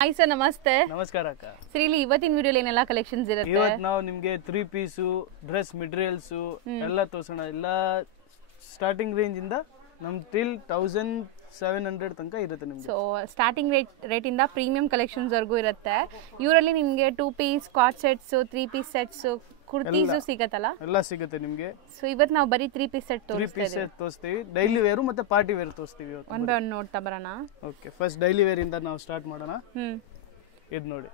Hi sir, ನಮಸ್ತೆ. ನಮಸ್ಕಾರ ಅಕ್ಕ. ಸರ್, ಇಲ್ಲಿ ಇವತ್ತಿನ ವಿಡಿಯೋಲಿ ಏನೆಲ್ಲ ಕಲೆಕ್ಷನ್ಸ್ ಇರುತ್ತೆ? ಇವತ್ತು ನಾವು ನಿಮಗೆ 3 ಪೀಸು ಡ್ರೆಸ್ ಮೆಟೀರಿಯಲ್ಸ್ ಎಲ್ಲ ತೋರಿಸೋಣ. ಎಲ್ಲ ಸ್ಟಾರ್ಟಿಂಗ್ ರೇಂಜ್ ಇಂದ ನಮ್ ಟಿಲ್ 1700 ತನಕ ಇರುತ್ತೆ ನಿಮಗೆ. ಸೊ ಸ್ಟಾರ್ಟಿಂಗ್ ರೇಟ್ ಇಂದ ಪ್ರೀಮಿಯಂ ಕಲೆಕ್ಷನ್ಸ್ ವರೆಗೂ ಇರುತ್ತೆ. ಇವರಲ್ಲಿ ನಿಮಗೆ 2 ಪೀಸ್ ಕಾಟ್ ಸೆಟ್ಸ್, 3 ಪೀಸ್ ಸೆಟ್ಸ್, ಕುರ್ತೀಸ್ ಸಿಗತ್ತಲ್ಲ? ಎಲ್ಲ ಸಿಗುತ್ತೆ ನಿಮಗೆ. ಸೊ ಇವತ್ತು ನಾವು ಬರೀ 3 ಪೀಸ್ ಸೆಟ್ ತೋರಿಸ್ತೀವಿ. ಡೈಲಿ ವೇರ್ ಮತ್ತೆ ಪಾರ್ಟಿ ವೇರ್ ತೋರಿಸ್ತೀವಿ. ಒನ್ ಬೈ ಒನ್ ನೋಡ್ತಾ ಬರೋಣ. ಓಕೆ, ಫಸ್ಟ್ ಡೈಲಿ ವೇರ್ ಇಂದ ನಾವು ಸ್ಟಾರ್ಟ್ ಮಾಡೋಣ. ಇದು ನೋಡಿ,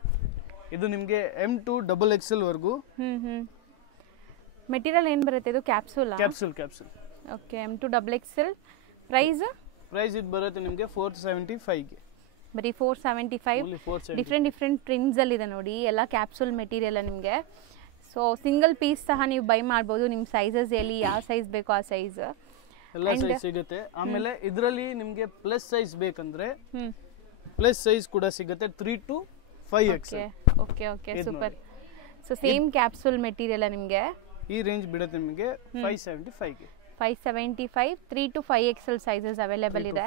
ಇದು ನಿಮಗೆ M2XXL ವರೆಗೂ. ಮೆಟೀರಿಯಲ್ ಏನ್ ಬರುತ್ತೆ? ಇದು capsule. Capsule. Okay, M2XXL. Price ಇದು ಬರುತ್ತೆ ನಿಮಗೆ 475 ಗೆ. ಬರೀ 475. ಡಿಫ್ರೆಂಟ್ ಪ್ರಿಂಟ್ಸ್ ಅಲ್ಲಿ ಇದೆ ನೋಡಿ, ಎಲ್ಲ ಕ್ಯಾಪ್ಸೂಲ್ ಮೆಟೀರಿಯಲ್ ನಿಮಗೆ. ಸೊ ಸಿಂಗಲ್ ಪೀಸ್ ಸಹ ನೀವು ಬೈ ಮಾಡಬಹುದು. ನಿಮ್ಮ ಸೈಜಸ್ ಎಲ್ಲಿ ಯಾವ ಸೈಜ್ ಬೇಕೋ ಆ ಸೈಜ್ ಎಲ್ಲ ಸೈಜ್ ಸಿಗುತ್ತೆ. ಆಮೇಲೆ ಇದರಲ್ಲಿ ನಿಮಗೆ ಪ್ಲಸ್ ಸೈಜ್ ಬೇಕಂದ್ರೆ ಪ್ಲಸ್ ಸೈಜ್ ಕೂಡ ಸಿಗುತ್ತೆ, 3 to 5XL. Okay super. So same capsule material ನಿಮಗೆ ಈ ರೇಂಜ್ ಬಿಡುತ್ತೆ ನಿಮಗೆ 575 ಗೆ. 575 3 to 5XL ಸೈಜಸ್ ಅವೈಲೇಬಲ್ ಇದೆ.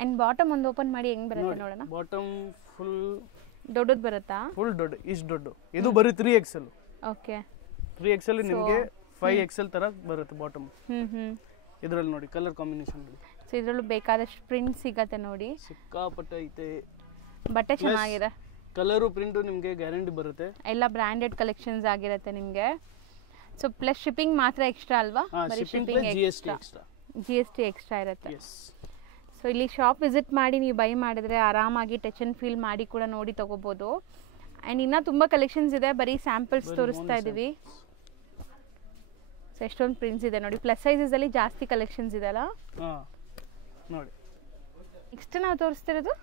ಅಂಡ್ ಬಾಟಮ್ ಒಂದು ಓಪನ್ ಮಾಡಿ ಹೆಂಗ್ ಬರುತ್ತೆ ನೋಡೋಣ. ಬಾಟಮ್ ಫುಲ್ ದೊಡ್ಡದು ಬರುತ್ತಾ? ಫುಲ್ ದೊಡ್ಡ, ಇಷ್ಟು ದೊಡ್ಡ. ಇದು ಬರೀ 3XL. ಓಕೆ, 3XL ನಿಮಗೆ 5XL ತರ ಬರುತ್ತೆ ಬಾಟಮ್. ಇದರಲ್ಲಿ ನೋಡಿ ಕಲರ್ ಕಾಂಬಿನೇಷನ್. ಸೊ ಇದರಲ್ಲೂ ಬೇಕಾದಷ್ಟು ಪ್ರಿಂಟ್ ಸಿಗತ್ತೆ ನೋಡಿ, ಸಿಕ್ಕಾಪಟ್ಟೆ ಐತೆ. ಬಟ್ಟೆ ಚೆನ್ನಾಗಿದೆ. ಕಲರು ಪ್ರಿಂಟು ನಿಮಗೆ ಗ್ಯಾರಂಟಿ ಬರುತ್ತೆ. ಎಲ್ಲ ಬ್ರಾಂಡೆಡ್ ಕಲೆಕ್ಷನ್ಸ್ ಆಗಿರುತ್ತೆ ನಿಮಗೆ. ಸೊ ಪ್ಲಸ್ ಶಿಪ್ಪಿಂಗ್ ಮಾತ್ರ ಎಕ್ಸ್ಟ್ರಾ ಅಲ್ವಾ? ಬರೀ ಶಿಪ್ಪಿಂಗ್ GST ಎಕ್ಸ್ಟ್ರಾ ಇರುತ್ತೆ. ಸೊ ಇಲ್ಲಿ ಶಾಪ್ ವಿಸಿಟ್ ಮಾಡಿ ನೀವು ಬೈ ಮಾಡಿದ್ರೆ ಆರಾಮಾಗಿ ಟಚ್ ಅಂಡ್ ಫೀಲ್ ಮಾಡಿ ಕೂಡ ನೋಡಿ ತಗೋಬಹುದು. ಅಂಡ್ ಇನ್ನ ತುಂಬಾ ಕಲೆಕ್ಷನ್ಸ್ ಇದೆ, ಬರೀ ಸ್ಯಾಂಪಲ್ಸ್ ತೋರಿಸ್ತಾ ಇದೀವಿ. ಸೊ ಎಷ್ಟೊಂದು ಪ್ರಿಂಟ್ಸ್ ಇದೆ ನೋಡಿ. ಪ್ಲಸ್ ಸೈಜಸ್ ಅಲ್ಲಿ ಜಾಸ್ತಿ ಕಲೆಕ್ಷನ್ಸ್ ಇದೆ ಅಲ್ಲ ನೋಡಿ. ನೆಕ್ಸ್ಟ್ ನಾವು ತೋರಿಸ್ತಿರೋದು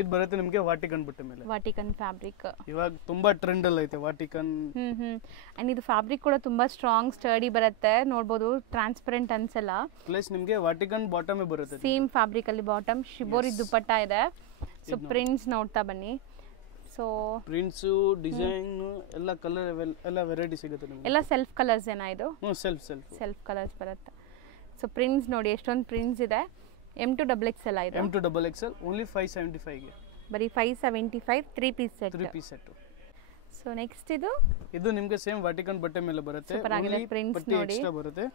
ಇದು ಬರುತ್ತೆ ನಿಮಗೆ ವಾಟಿಕನ್ ಬಟ್ಟೆ ಮೇಲೆ. ವಾಟಿಕನ್ ಫ್ಯಾಬ್ರಿಕ್ ಇವಾಗ ತುಂಬಾ ಟ್ರೆಂಡ್ ಅಲ್ಲಿ ಐತೆ ವಾಟಿಕನ್. ಅಂಡ್ ಇದು ಫ್ಯಾಬ್ರಿಕ್ ಕೂಡ ತುಂಬಾ ಸ್ಟ್ರಾಂಗ್ ಸ್ಟರ್ಡಿ ಬರುತ್ತೆ. ನೋಡಬಹುದು, ಟ್ರಾನ್ಸ್ಪರೆಂಟ್ ಅನ್ಸಲ್ಲ. ಪ್ಲಸ್ ನಿಮಗೆ ವಾಟಿಕನ್ ಬಾಟಮ್ ಬರುತ್ತೆ. ಸೇಮ್ ಫ್ಯಾಬ್ರಿಕ್ ಅಲ್ಲಿ ಬಾಟಮ್, ಶಿಬೋರಿ ದುಪಟ್ಟ ಇದೆ. ಸೊ ಪ್ರಿಂಟ್ಸ್ ನೋಡ್ತಾ ಬನ್ನಿ. ಸೊ ಪ್ರಿಂಟ್ಸ್, ಡಿಸೈನ್ ಎಲ್ಲ ಕಲರ್ ಎಲ್ಲ ವೆರೈಟಿ ಸಿಗುತ್ತೆ ನಿಮಗೆ. ಎಲ್ಲ ಸೆಲ್ಫ್ ಕಲರ್ಸ್ ಏನಾ ಇದು? ಸೆಲ್ಫ್ ಕಲರ್ಸ್ ಬರುತ್ತೆ. ಸೊ ಪ್ರಿಂಟ್ಸ್ ನೋಡಿ, ಎಷ್ಟೊಂದು ಪ್ರಿಂಟ್ಸ್ ಇದೆ. M2XXL ಇದೆ. M2XXL ಓನ್ಲಿ 575 ಗೆ. ಬರೀ 575 3 ಪೀಸ್ ಸೆಟ್. ಸೊ ನೆಕ್ಸ್ಟ್ ಇದು ನಿಮಗೆ ಸೇಮ್ ವಾಟಿಕನ್ ಬಟ್ಟೆ ಮೇಲೆ ಬರುತ್ತೆ. ಸೂಪರ್ ಆಗಿದೆ. ಪ್ರಿಂಟ್ಸ್ ನೋಡಿ ಎಕ್ಸ್ಟ್ರಾ ಬರುತ್ತೆ.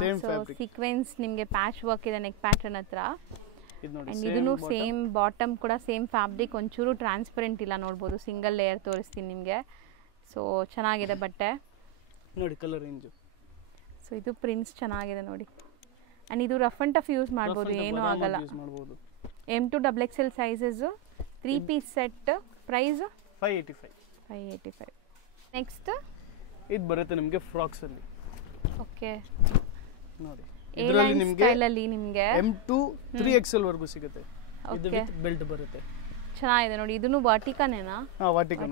Same fabric. ಸೀಕ್ವೆನ್ಸ್ ನಿಮಗೆ ಪ್ಯಾಚ್ ವರ್ಕ್ ಇದೆ ನೆಕ್ ಪ್ಯಾಟರ್ನ್ ಹತ್ರ. ಇದು ನೋಡಿ, ಅಂಡ್ ಇದನ್ನು ಸೇಮ್ ಬಾಟಮ್ ಕೂಡ ಸೇಮ್ ಫ್ಯಾಬ್ರಿಕ್, ಒಂಚೂರು ಟ್ರಾನ್ಸ್ಪರೆಂಟ್ ಇಲ್ಲ. ನೋಡಬಹುದು, ಸಿಂಗಲ್ ಲೇಯರ್ ತೋರಿಸ್ತೀನಿ ನಿಮಗೆ. ಸೊ ಚೆನ್ನಾಗಿದೆ ಬಟ್ಟೆ ನೋಡಿ, ಕಲರ್ ರೇಂಜ್. ಸೊ ಇದು ಪ್ರಿಂಟ್ಸ್ ಚೆನ್ನಾಗಿದೆ ನೋಡಿ. ಅಂಡ್ ಇದು ರಫ್ ಅಂಡ್ ಟಫ್ ಯೂಸ್ ಮಾಡಬಹುದು, ಏನೂ ಆಗಲ್ಲ. M2XXL sizes 3 piece set. Price 585. Next ಇದು ಬರುತ್ತೆ ನಿಮಗೆ ಫ್ರಾಕ್ಸ್ ಅಲ್ಲಿ. ಓಕೆ ನೋಡಿ, ಇದರಲ್ಲಿ ನಿಮಗೆ ಸ್ಟೈಲ್ ಅಲ್ಲಿ ನಿಮಗೆ M2 3XL ವರೆಗೂ ಸಿಗುತ್ತೆ. ಇದು ವಿತ್ ಬೆಲ್ಟ್ ಬರುತ್ತೆ. ಚೆನ್ನಾಗಿದೆ ನೋಡಿ. ಇದನ್ನು ವಾಟಿಕನ್ ಏನಾ? ವಾಟಿಕನ್.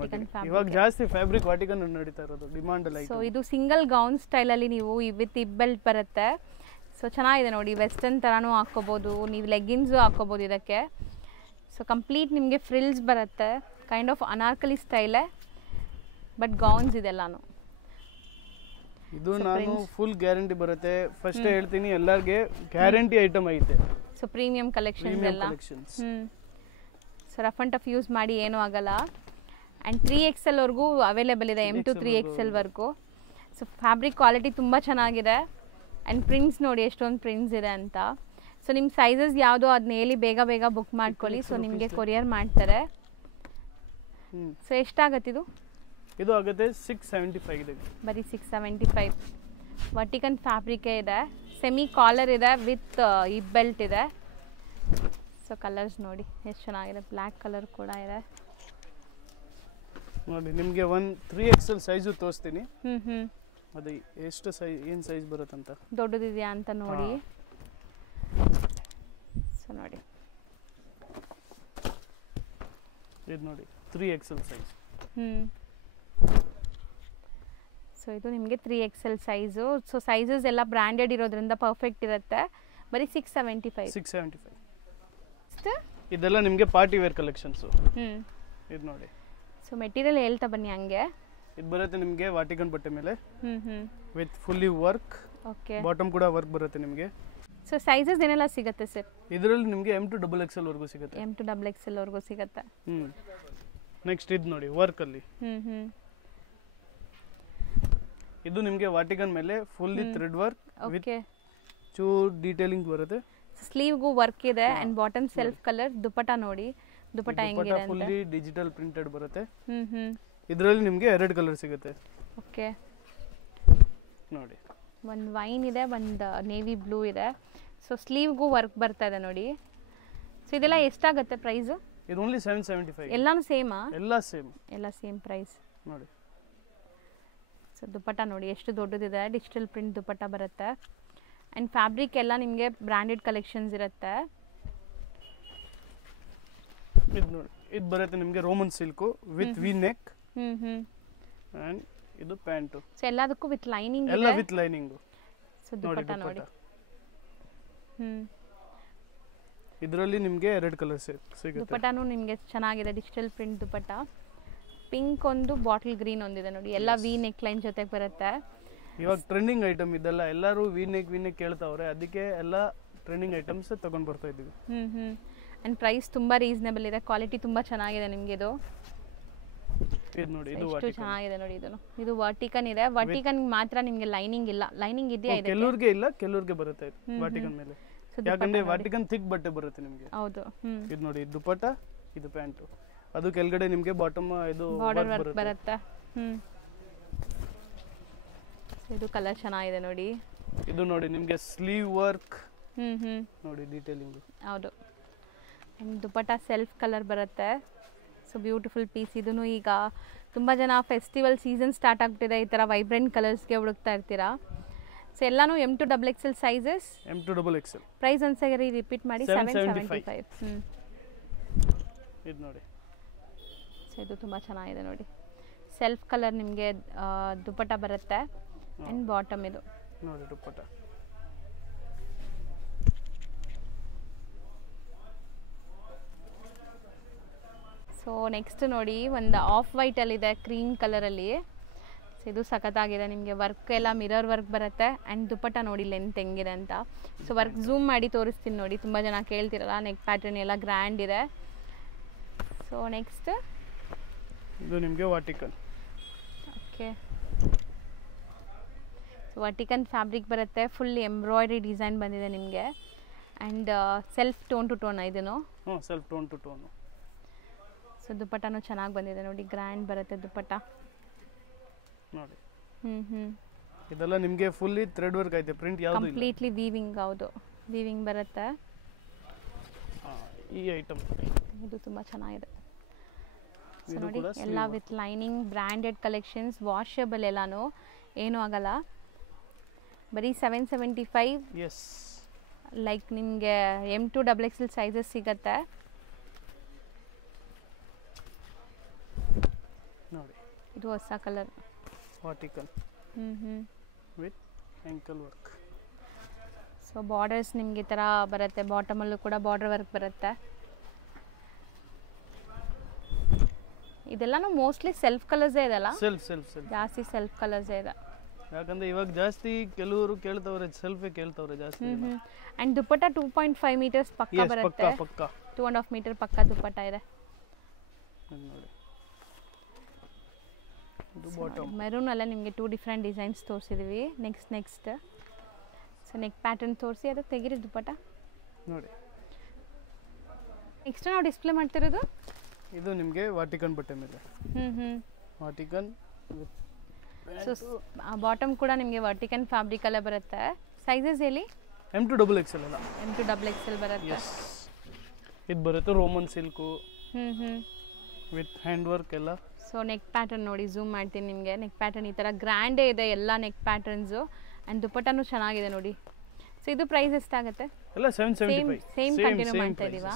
ಇವಾಗ ಜಾಸ್ತಿ ಫ್ಯಾಬ್ರಿಕ್ ವಾಟಿಕನ್ ನಡೀತಾ ಇರೋದು, ಡಿಮಾಂಡ್ ಅಲ್ಲಿ. ಸೊ ಇದು ಸಿಂಗಲ್ ಗೌನ್ ಸ್ಟೈಲ್ ಅಲ್ಲಿ ನೀವು ವಿತ್ ಬೆಲ್ಟ್ ಬರುತ್ತೆ. ಸೊ ಚೆನ್ನಾಗಿದೆ ನೋಡಿ, ವೆಸ್ಟರ್ನ್ ತರಾನು ಹಾಕೋಬಹುದು, ನೀವು ಲೆಗ್ಗಿನ್ಸು ಹಾಕೋಬಹುದು ಇದಕ್ಕೆ. ಸೊ ಕಂಪ್ಲೀಟ್ ನಿಮಗೆ ಫ್ರಿಲ್ಸ್ ಬರುತ್ತೆ, ಕೈಂಡ್ ಆಫ್ ಅನಾರ್ಕಲಿ ಸ್ಟೈಲೇ, ಬಟ್ ಗೌನ್ಸ್ ಇದೆಲ್ಲಾನು. ಇದು ನಾನು ಫುಲ್ ಗ್ಯಾರಂಟಿ ಬರುತ್ತೆ. ಫಸ್ಟ್ ಹೇಳ್ತೀನಿ, ಎಲ್ಲರಿಗೆ ಗ್ಯಾರಂಟಿ ಐಟಮ್ ಐತೆ. ಸೊ ಪ್ರೀಮಿಯಂ ಕಲೆಕ್ಷನ್ಸ್ ಎಲ್ಲ. So rough and tough use ಮಾಡಿ ಏನೂ ಆಗಲ್ಲ. ಆ್ಯಂಡ್ 3XL ವರೆಗೂ ಅವೈಲೇಬಲ್ ಇದೆ, M2 3XL ವರೆಗೂ. ಸೊ ಫ್ಯಾಬ್ರಿಕ್ ಕ್ವಾಲಿಟಿ ತುಂಬ ಚೆನ್ನಾಗಿದೆ. ಆ್ಯಂಡ್ ಪ್ರಿಂಟ್ಸ್ ನೋಡಿ, ಎಷ್ಟೊಂದು ಪ್ರಿಂಟ್ಸ್ ಇದೆ ಅಂತ. ಸೊ ನಿಮ್ಮ ಸೈಜಸ್ ಯಾವುದೋ ಅದನ್ನ ಹೇಳಿ ಬೇಗ ಬುಕ್ ಮಾಡ್ಕೊಳ್ಳಿ. ಸೊ ನಿಮಗೆ ಕೊರಿಯರ್ ಮಾಡ್ತಾರೆ. ಸೊ ಎಷ್ಟಾಗತ್ತಿದು? ಇದು ಆಗುತ್ತೆ 675 ಇದೆ. ಬರೀ 675. ವರ್ಟಿಕನ್ ಫ್ಯಾಬ್ರಿಕೇ ಇದೆ, ಸೆಮಿ ಕಾಲರ್ ಇದೆ, ವಿತ್ ಈ ಬೆಲ್ಟ್ ಇದೆ. ಸೊ ಕಲರ್ಸ್ ನೋಡಿ ಎಷ್ಟು ಚೆನ್ನಾಗಿದೆ. ಬ್ಲ್ಯಾಕ್ ಕಲರ್ ಕೂಡ ಇದೆ ನೋಡಿ. ನಿಮಗೆ 3XL ಸೈಜು ತೋರಿಸ್ತೀನಿ. ಅದು ಎಷ್ಟು ಸೈಜ್, ಏನು ಸೈಜ್ ಬರುತ್ತಂತ, ದೊಡ್ಡದಿದೆಯಾ ಅಂತ ನೋಡಿ. ಸೊ ನೋಡಿ, ಇದು ನೋಡಿ 3XL ಸೈಜ್. ಸೊ ಇದು ನಿಮಗೆ 3XL ಸೈಜು. ಸೊ ಸೈಜಸ್ ಎಲ್ಲ ಬ್ರ್ಯಾಂಡೆಡ್ ಇರೋದ್ರಿಂದ ಪರ್ಫೆಕ್ಟ್ ಇರುತ್ತೆ. ಬರೀ 675. ಇದೆಲ್ಲ ನಿಮಗೆ ಪಾರ್ಟಿ ವೇರ್ ಕಲೆಕ್ಷನ್ಸ್. ಇದು ನೋಡಿ. ಸೊ ಮೆಟೀರಿಯಲ್ ಹೇಳ್ತಾ ಬನ್ನಿ ಹಂಗೆ. ಇದು ಬರುತ್ತೆ ನಿಮಗೆ ವಾಟಿಕನ್ ಬಟ್ಟೆ ಮೇಲೆ with fully work. Okay, bottom ಕೂಡ ವರ್ಕ್ ಬರುತ್ತೆ ನಿಮಗೆ. ಸೊ ಸೈಜಸ್ ಏನೆಲ್ಲ ಸಿಗುತ್ತೆ ಸರ್? ಇದರಲ್ಲಿ ನಿಮಗೆ M2XXL ವರೆಗೂ ಸಿಗುತ್ತೆ. M2XXL ವರೆಗೂ ಸಿಗುತ್ತೆ. ನೆಕ್ಸ್ಟ್ ಇದು ನೋಡಿ ವರ್ಕ್ ಅಲ್ಲಿ ಇದು ನಿಮಗೆ ವಾಟಿಕನ್ ಮೇಲೆ ಫುಲ್ಲಿ ಥ್ರೆಡ್ ವರ್ಕ್ ವಿತ್ ಚೂರ್ ಡೀಟೇಲಿಂಗ್ ಬರುತ್ತೆ. ಸ್ಲೀವ್ಗೂ ವರ್ಕ್ ಇದೆ and bottom self colour. Dupatta ನೋಡಿ, ದುಪಟ್ಟ ಹೆಂಗಿದೆ ಅಂತ ಫುಲ್ಲಿ ಡಿಜಿಟಲ್ ಪ್ರಿಂಟೆಡ್ ಬರುತ್ತೆ. ಇದರಲ್ಲಿ ನಿಮಗೆ 2 ಕಲರ್ ಸಿಗುತ್ತೆ. ಓಕೆ ನೋಡಿ, ಒಂದು ವೈನ್ ಇದೆ, ಒಂದು ನೇವಿ ಬ್ಲೂ ಇದೆ. ಸೊ ಸ್ಲೀವ್ಗೂ ವರ್ಕ್ ಬರ್ತಾ ಇದೆ ನೋಡಿ. ಸೊ ಇದೆಲ್ಲ ಎಷ್ಟಾಗುತ್ತೆ ಪ್ರೈಸ್? ಇದು ಓನ್ಲಿ 775. ಎಲ್ಲಾನು ಸೇಮಾ? ಎಲ್ಲ ಸೇಮ್ ಪ್ರೈಸ್ ನೋಡಿ. ಸೊ ದುಪಟ್ಟ ನೋಡಿ ಎಷ್ಟು ದೊಡ್ಡದಿದೆ, ಡಿಜಿಟಲ್ ಪ್ರಿಂಟ್ ದುಪಟ್ಟ ಬರುತ್ತೆ. ಆ್ಯಂಡ್ ಫ್ಯಾಬ್ರಿಕ್ ಎಲ್ಲ ನಿಮಗೆ ಬ್ರ್ಯಾಂಡೆಡ್ ಕಲೆಕ್ಷನ್ಸ್ ಇರುತ್ತೆ. ಇದು ನೋಡಿ, ಇದು ಬರುತ್ತೆ ನಿಮಗೆ Roman silk with V neck and ಇದು ಪ್ಯಾಂಟು. ಸೊ ಎಲ್ಲದಕ್ಕೂ ವಿತ್ ಲೈನಿಂಗ್ ಎಲ್ಲ ವಿತ್ ಲೈನಿಂಗ್. ಸೊ ದುಪಟ್ಟ ನೋಡಿ. ಇದರಲ್ಲಿ ನಿಮಗೆ 2 ಕಲರ್ ಸಿಗುತ್ತೆ. ದುಪಟ್ಟನೂ ನಿಮಗೆ ಚೆನ್ನಾಗಿದೆ, ಡಿಜಿಟಲ್ ಪ್ರಿಂಟ್ ದುಪಟ್ಟ. ಪಿಂಕ್ ಒಂದು, ಬಾಟಲ್ ಗ್ರೀನ್ ಒಂದಿದೆ ನೋಡಿ. ಎಲ್ಲ ವಿ ನೆಕ್ ಲೈನ್ ಜೊತೆಗೆ ಬರುತ್ತೆ. ಇವಾಗ ಟ್ರೆಂಡಿಂಗ್ ಐಟಮ್ ಇದೆಲ್ಲ, ಎಲ್ಲರೂ ವಿ ನೆಕ್ ಕೇಳ್ತಾವ್ರೆ, ಅದಕ್ಕೆ ಎಲ್ಲ ಟ್ರೆಂಡಿಂಗ್ ಐಟಮ್ಸ್ ತಗೊಂಡ್ ಬರ್ತಾ ಇದ್ದೀವಿ. ಅಂಡ್ ಪ್ರೈಸ್ ತುಂಬಾ ರೀಸನೇಬಲ್ ಇದೆ, ಕ್ವಾಲಿಟಿ ತುಂಬಾ ಚೆನ್ನಾಗಿದೆ ನಿಮಗೆ. ಇದು ನೋಡಿ, ಇದು ಎಷ್ಟು ಚೆನ್ನಾಗಿದೆ ನೋಡಿ. ಇದು ವರ್ಟಿಕನ್ ಇದೆ. ವರ್ಟಿಕನ್ ಮಾತ್ರ ನಿಮಗೆ ಲೈನಿಂಗ್ ಇಲ್ಲ. ಲೈನಿಂಗ್ ಇದೆಯಾ? ಕೆಲವ್ರಿಗೆ ಇಲ್ಲ, ಕೆಲವ್ರಿಗೆ ಬರುತ್ತೆ ವರ್ಟಿಕನ್ ಮೇಲೆ. ಯಾಕಂದ್ರೆ ವರ್ಟಿಕನ್ ಥಿಕ್ ಬಟ್ಟೆ ಬರುತ್ತೆ ನಿಮಗೆ. ಹೌದು. ಇದು ನೋಡಿ, ದುಪಟ್ಟ, ಇದು ಪ್ಯಾಂಟು. ಅದು ಕೆಳಗಡೆ ನಿಮಗೆ ಬಾಟಮ್ ಇದು ಬಾರ್ಡರ್ ವರ್ಕ್ ಬರುತ್ತೆ. ಇದು ಕಲರ್ ಚೆನ್ನಾಗಿದೆ ನೋಡಿ. ಇದು ನೋಡಿ ನಿಮಗೆ ಸ್ಲೀವ್ ವರ್ಕ್ ನೋಡಿ, ಡೀಟೇಲಿಂಗ್. ಹೌದು. ದುಪಟ್ಟ ಸೆಲ್ಫ್ ಕಲರ್ ಬರುತ್ತೆ. So beautiful piece. ಇದನ್ನು ಈಗ ತುಂಬ ಜನ ಫೆಸ್ಟಿವಲ್ ಸೀಸನ್ ಸ್ಟಾರ್ಟ್ ಆಗ್ಬಿಟ್ಟಿದೆ, ಈ ಥರ ವೈಬ್ರೆಂಟ್ ಕಲರ್ಸ್ಗೆ ಹುಡುಕ್ತಾ ಇರ್ತೀರಾ. ಸೊ ಎಲ್ಲಾನು M to XXL sizes. M to XXL. Price ಒಂದ್ಸರಿ ರಿಪೀಟ್ ಮಾಡಿ. 775. ಇದು ನೋಡಿ. ಸೊ ಇದು ತುಂಬ ಚೆನ್ನಾಗಿದೆ ನೋಡಿ. ಸೆಲ್ಫ್ ಕಲರ್ ನಿಮಗೆ ದುಪಟ್ಟ ಬರುತ್ತೆ ಆ್ಯಂಡ್ ಬಾಟಮ್ ಇದು ನೋಡಿ ದುಪಟ್ಟ. ಸೊ ನೆಕ್ಸ್ಟ್ ನೋಡಿ, ಒಂದು ಆಫ್ ವೈಟಲ್ಲಿದೆ, ಕ್ರೀಮ್ ಕಲರಲ್ಲಿ. ಸೊ ಇದು ಸಖತ್ತಾಗಿದೆ ನಿಮಗೆ. ವರ್ಕ್ ಎಲ್ಲ ಮಿರರ್ ವರ್ಕ್ ಬರುತ್ತೆ ಆ್ಯಂಡ್ ದುಪಟ್ಟ ನೋಡಿ ಲೆಂತ್ ಹೆಂಗಿದೆ ಅಂತ. ಸೊ ವರ್ಕ್ ಝೂಮ್ ಮಾಡಿ ತೋರಿಸ್ತೀನಿ ನೋಡಿ, ತುಂಬ ಜನ ಕೇಳ್ತಿರಲ್ಲ. ನೆಕ್ ಪ್ಯಾಟರ್ನ್ ಎಲ್ಲ ಗ್ರ್ಯಾಂಡ್ ಇದೆ. ಸೊ ನೆಕ್ಸ್ಟ್ ಇದು ನಿಮಗೆ Vatican. Okay. So Vatican fabric ಬರುತ್ತೆ, ಫುಲ್ ಎಂಬ್ರಾಯ್ಡ್ರಿ ಡಿಸೈನ್ ಬಂದಿದೆ ನಿಮಗೆ. And self tone to tone ಇದನ್ನು. Self tone to tone. So ದುಪಟ್ಟನೂ ಚೆನ್ನಾಗಿ ಬಂದಿದೆ ನೋಡಿ, ಗ್ರ್ಯಾಂಡ್ ಬರುತ್ತೆ ದುಪಟ್ಟ ನೋಡಿ. ಇದೆಲ್ಲ ನಿಮಗೆ ಫುಲ್ಲಿ ಥ್ರೆಡ್ ವರ್ಕ್ ಐತೆ, ಪ್ರಿಂಟ್ ಯಾವುದು ಇಲ್ಲ, ಕಂಪ್ಲೀಟ್ಲಿ ವೀವಿಂಗ್. ಹೌದು, ವೀವಿಂಗ್ ಬರುತ್ತೆ. ಈ ಐಟಮ್ ಇದು ತುಂಬ ಚೆನ್ನಾಗಿದೆ. ಸೊ ನೋಡಿ, ಎಲ್ಲ with lining, branded collections, washable ಎಲ್ಲಾನು, ಏನೂ ಆಗಲ್ಲ. ಬರೀ 775. ಎಸ್, ಲೈಕ್ ನಿಮಗೆ M to XXL ಸೈಜಸ್ ಸಿಗತ್ತೆ ನೋಡಿ. ಇದು ಹೊಸ colour Vatican with ankle work. So borders ನಿಮಗೆ ಈ ಥರ ಬರುತ್ತೆ, ಬಾಟಮಲ್ಲೂ ಕೂಡ ಬಾರ್ಡರ್ ವರ್ಕ್ ಬರುತ್ತೆ. ಇದೆಲ್ಲನೂ ಮೋಸ್ಟ್ಲಿ ಸೆಲ್ಫ್ ಕಲರ್ಸೇ ಇದೆಲ್ಲ. ಸೆಲ್ಫ್ ಜಾಸ್ತಿ ಸೆಲ್ಫ್ ಕಲರ್ಸೇ ಇದೆ. ಯಾಕಂದ್ರೆ ಇವಾಗ ಜಾಸ್ತಿ ಕೆಲವರು ಕೇಳ್ತವ್ರೆ, ಸೆಲ್ಫೇ ಕೇಳ್ತವ್ರೆ ಜಾಸ್ತಿ. ಅಂಡ್ ದುಪಟ್ಟ 2.5 ಮೀಟರ್ಸ್ ಪಕ್ಕ ಬರುತ್ತೆ. 2.5 ಮೀಟರ್ ಪಕ್ಕ ದುಪಟ್ಟ ಇದೆ ನೋಡಿ. ಮೆರೂನ್ ಅಲ್ಲ, ನಿಮಗೆ 2 ಡಿಫ್ರೆಂಟ್ ಡಿಸೈನ್ಸ್ ತೋರಿಸಿದೀವಿ. ನೆಕ್ಸ್ಟ್ ಸೊ ನೆಕ್ ಪ್ಯಾಟರ್ನ್ ತೋರಿಸಿ, ಅದು ತೆಗಿರಿ ದುಪಟ್ಟ ನೋಡಿ. ನೆಕ್ಸ್ಟ್ ನಾವು ಡಿಸ್ಪ್ಲೇ ಮಾಡ್ತಿರೋದು ಇದು ನಿಮಗೆ ವಾಟಿಕನ್ ಬಟ್ಟೆ ಮೇಲೆ. ವಾಟಿಕನ್ ಸೊ ಬಾಟಮ್ ಕೂಡ ನಿಮಗೆ ವರ್ಟಿಕನ್ ಫ್ಯಾಬ್ರಿಕ್ ಅಲ್ಲೇ ಬರುತ್ತೆ. ಸೈಜಸ್ ಹೇಳಿ? M to XXL ಅಲ್ಲ, M to XXL ಬರುತ್ತೆ. ಇದು ಬರುತ್ತೆ Roman silk with hand work ಎಲ್ಲ. ಸೊ ನೆಕ್ ಪ್ಯಾಟರ್ನ್ ನೋಡಿ, ಝೂಮ್ ಮಾಡ್ತೀನಿ ನಿಮಗೆ. ನೆಕ್ ಪ್ಯಾಟರ್ನ್ ಈ ಥರ ಗ್ರ್ಯಾಂಡೇ ಇದೆ, ಎಲ್ಲ ನೆಕ್ ಪ್ಯಾಟರ್ನ್ಸು. ಆ್ಯಂಡ್ ದುಪಟ್ಟನೂ ಚೆನ್ನಾಗಿದೆ ನೋಡಿ. ಸೊ ಇದು ಪ್ರೈಸ್ ಎಷ್ಟಾಗುತ್ತೆ? ಎಲ್ಲ 775. ಸೇಮ್ ಕಂಟಿನ್ಯೂ ಮಾಡ್ತಾ ಇದ್ದೀವಾ?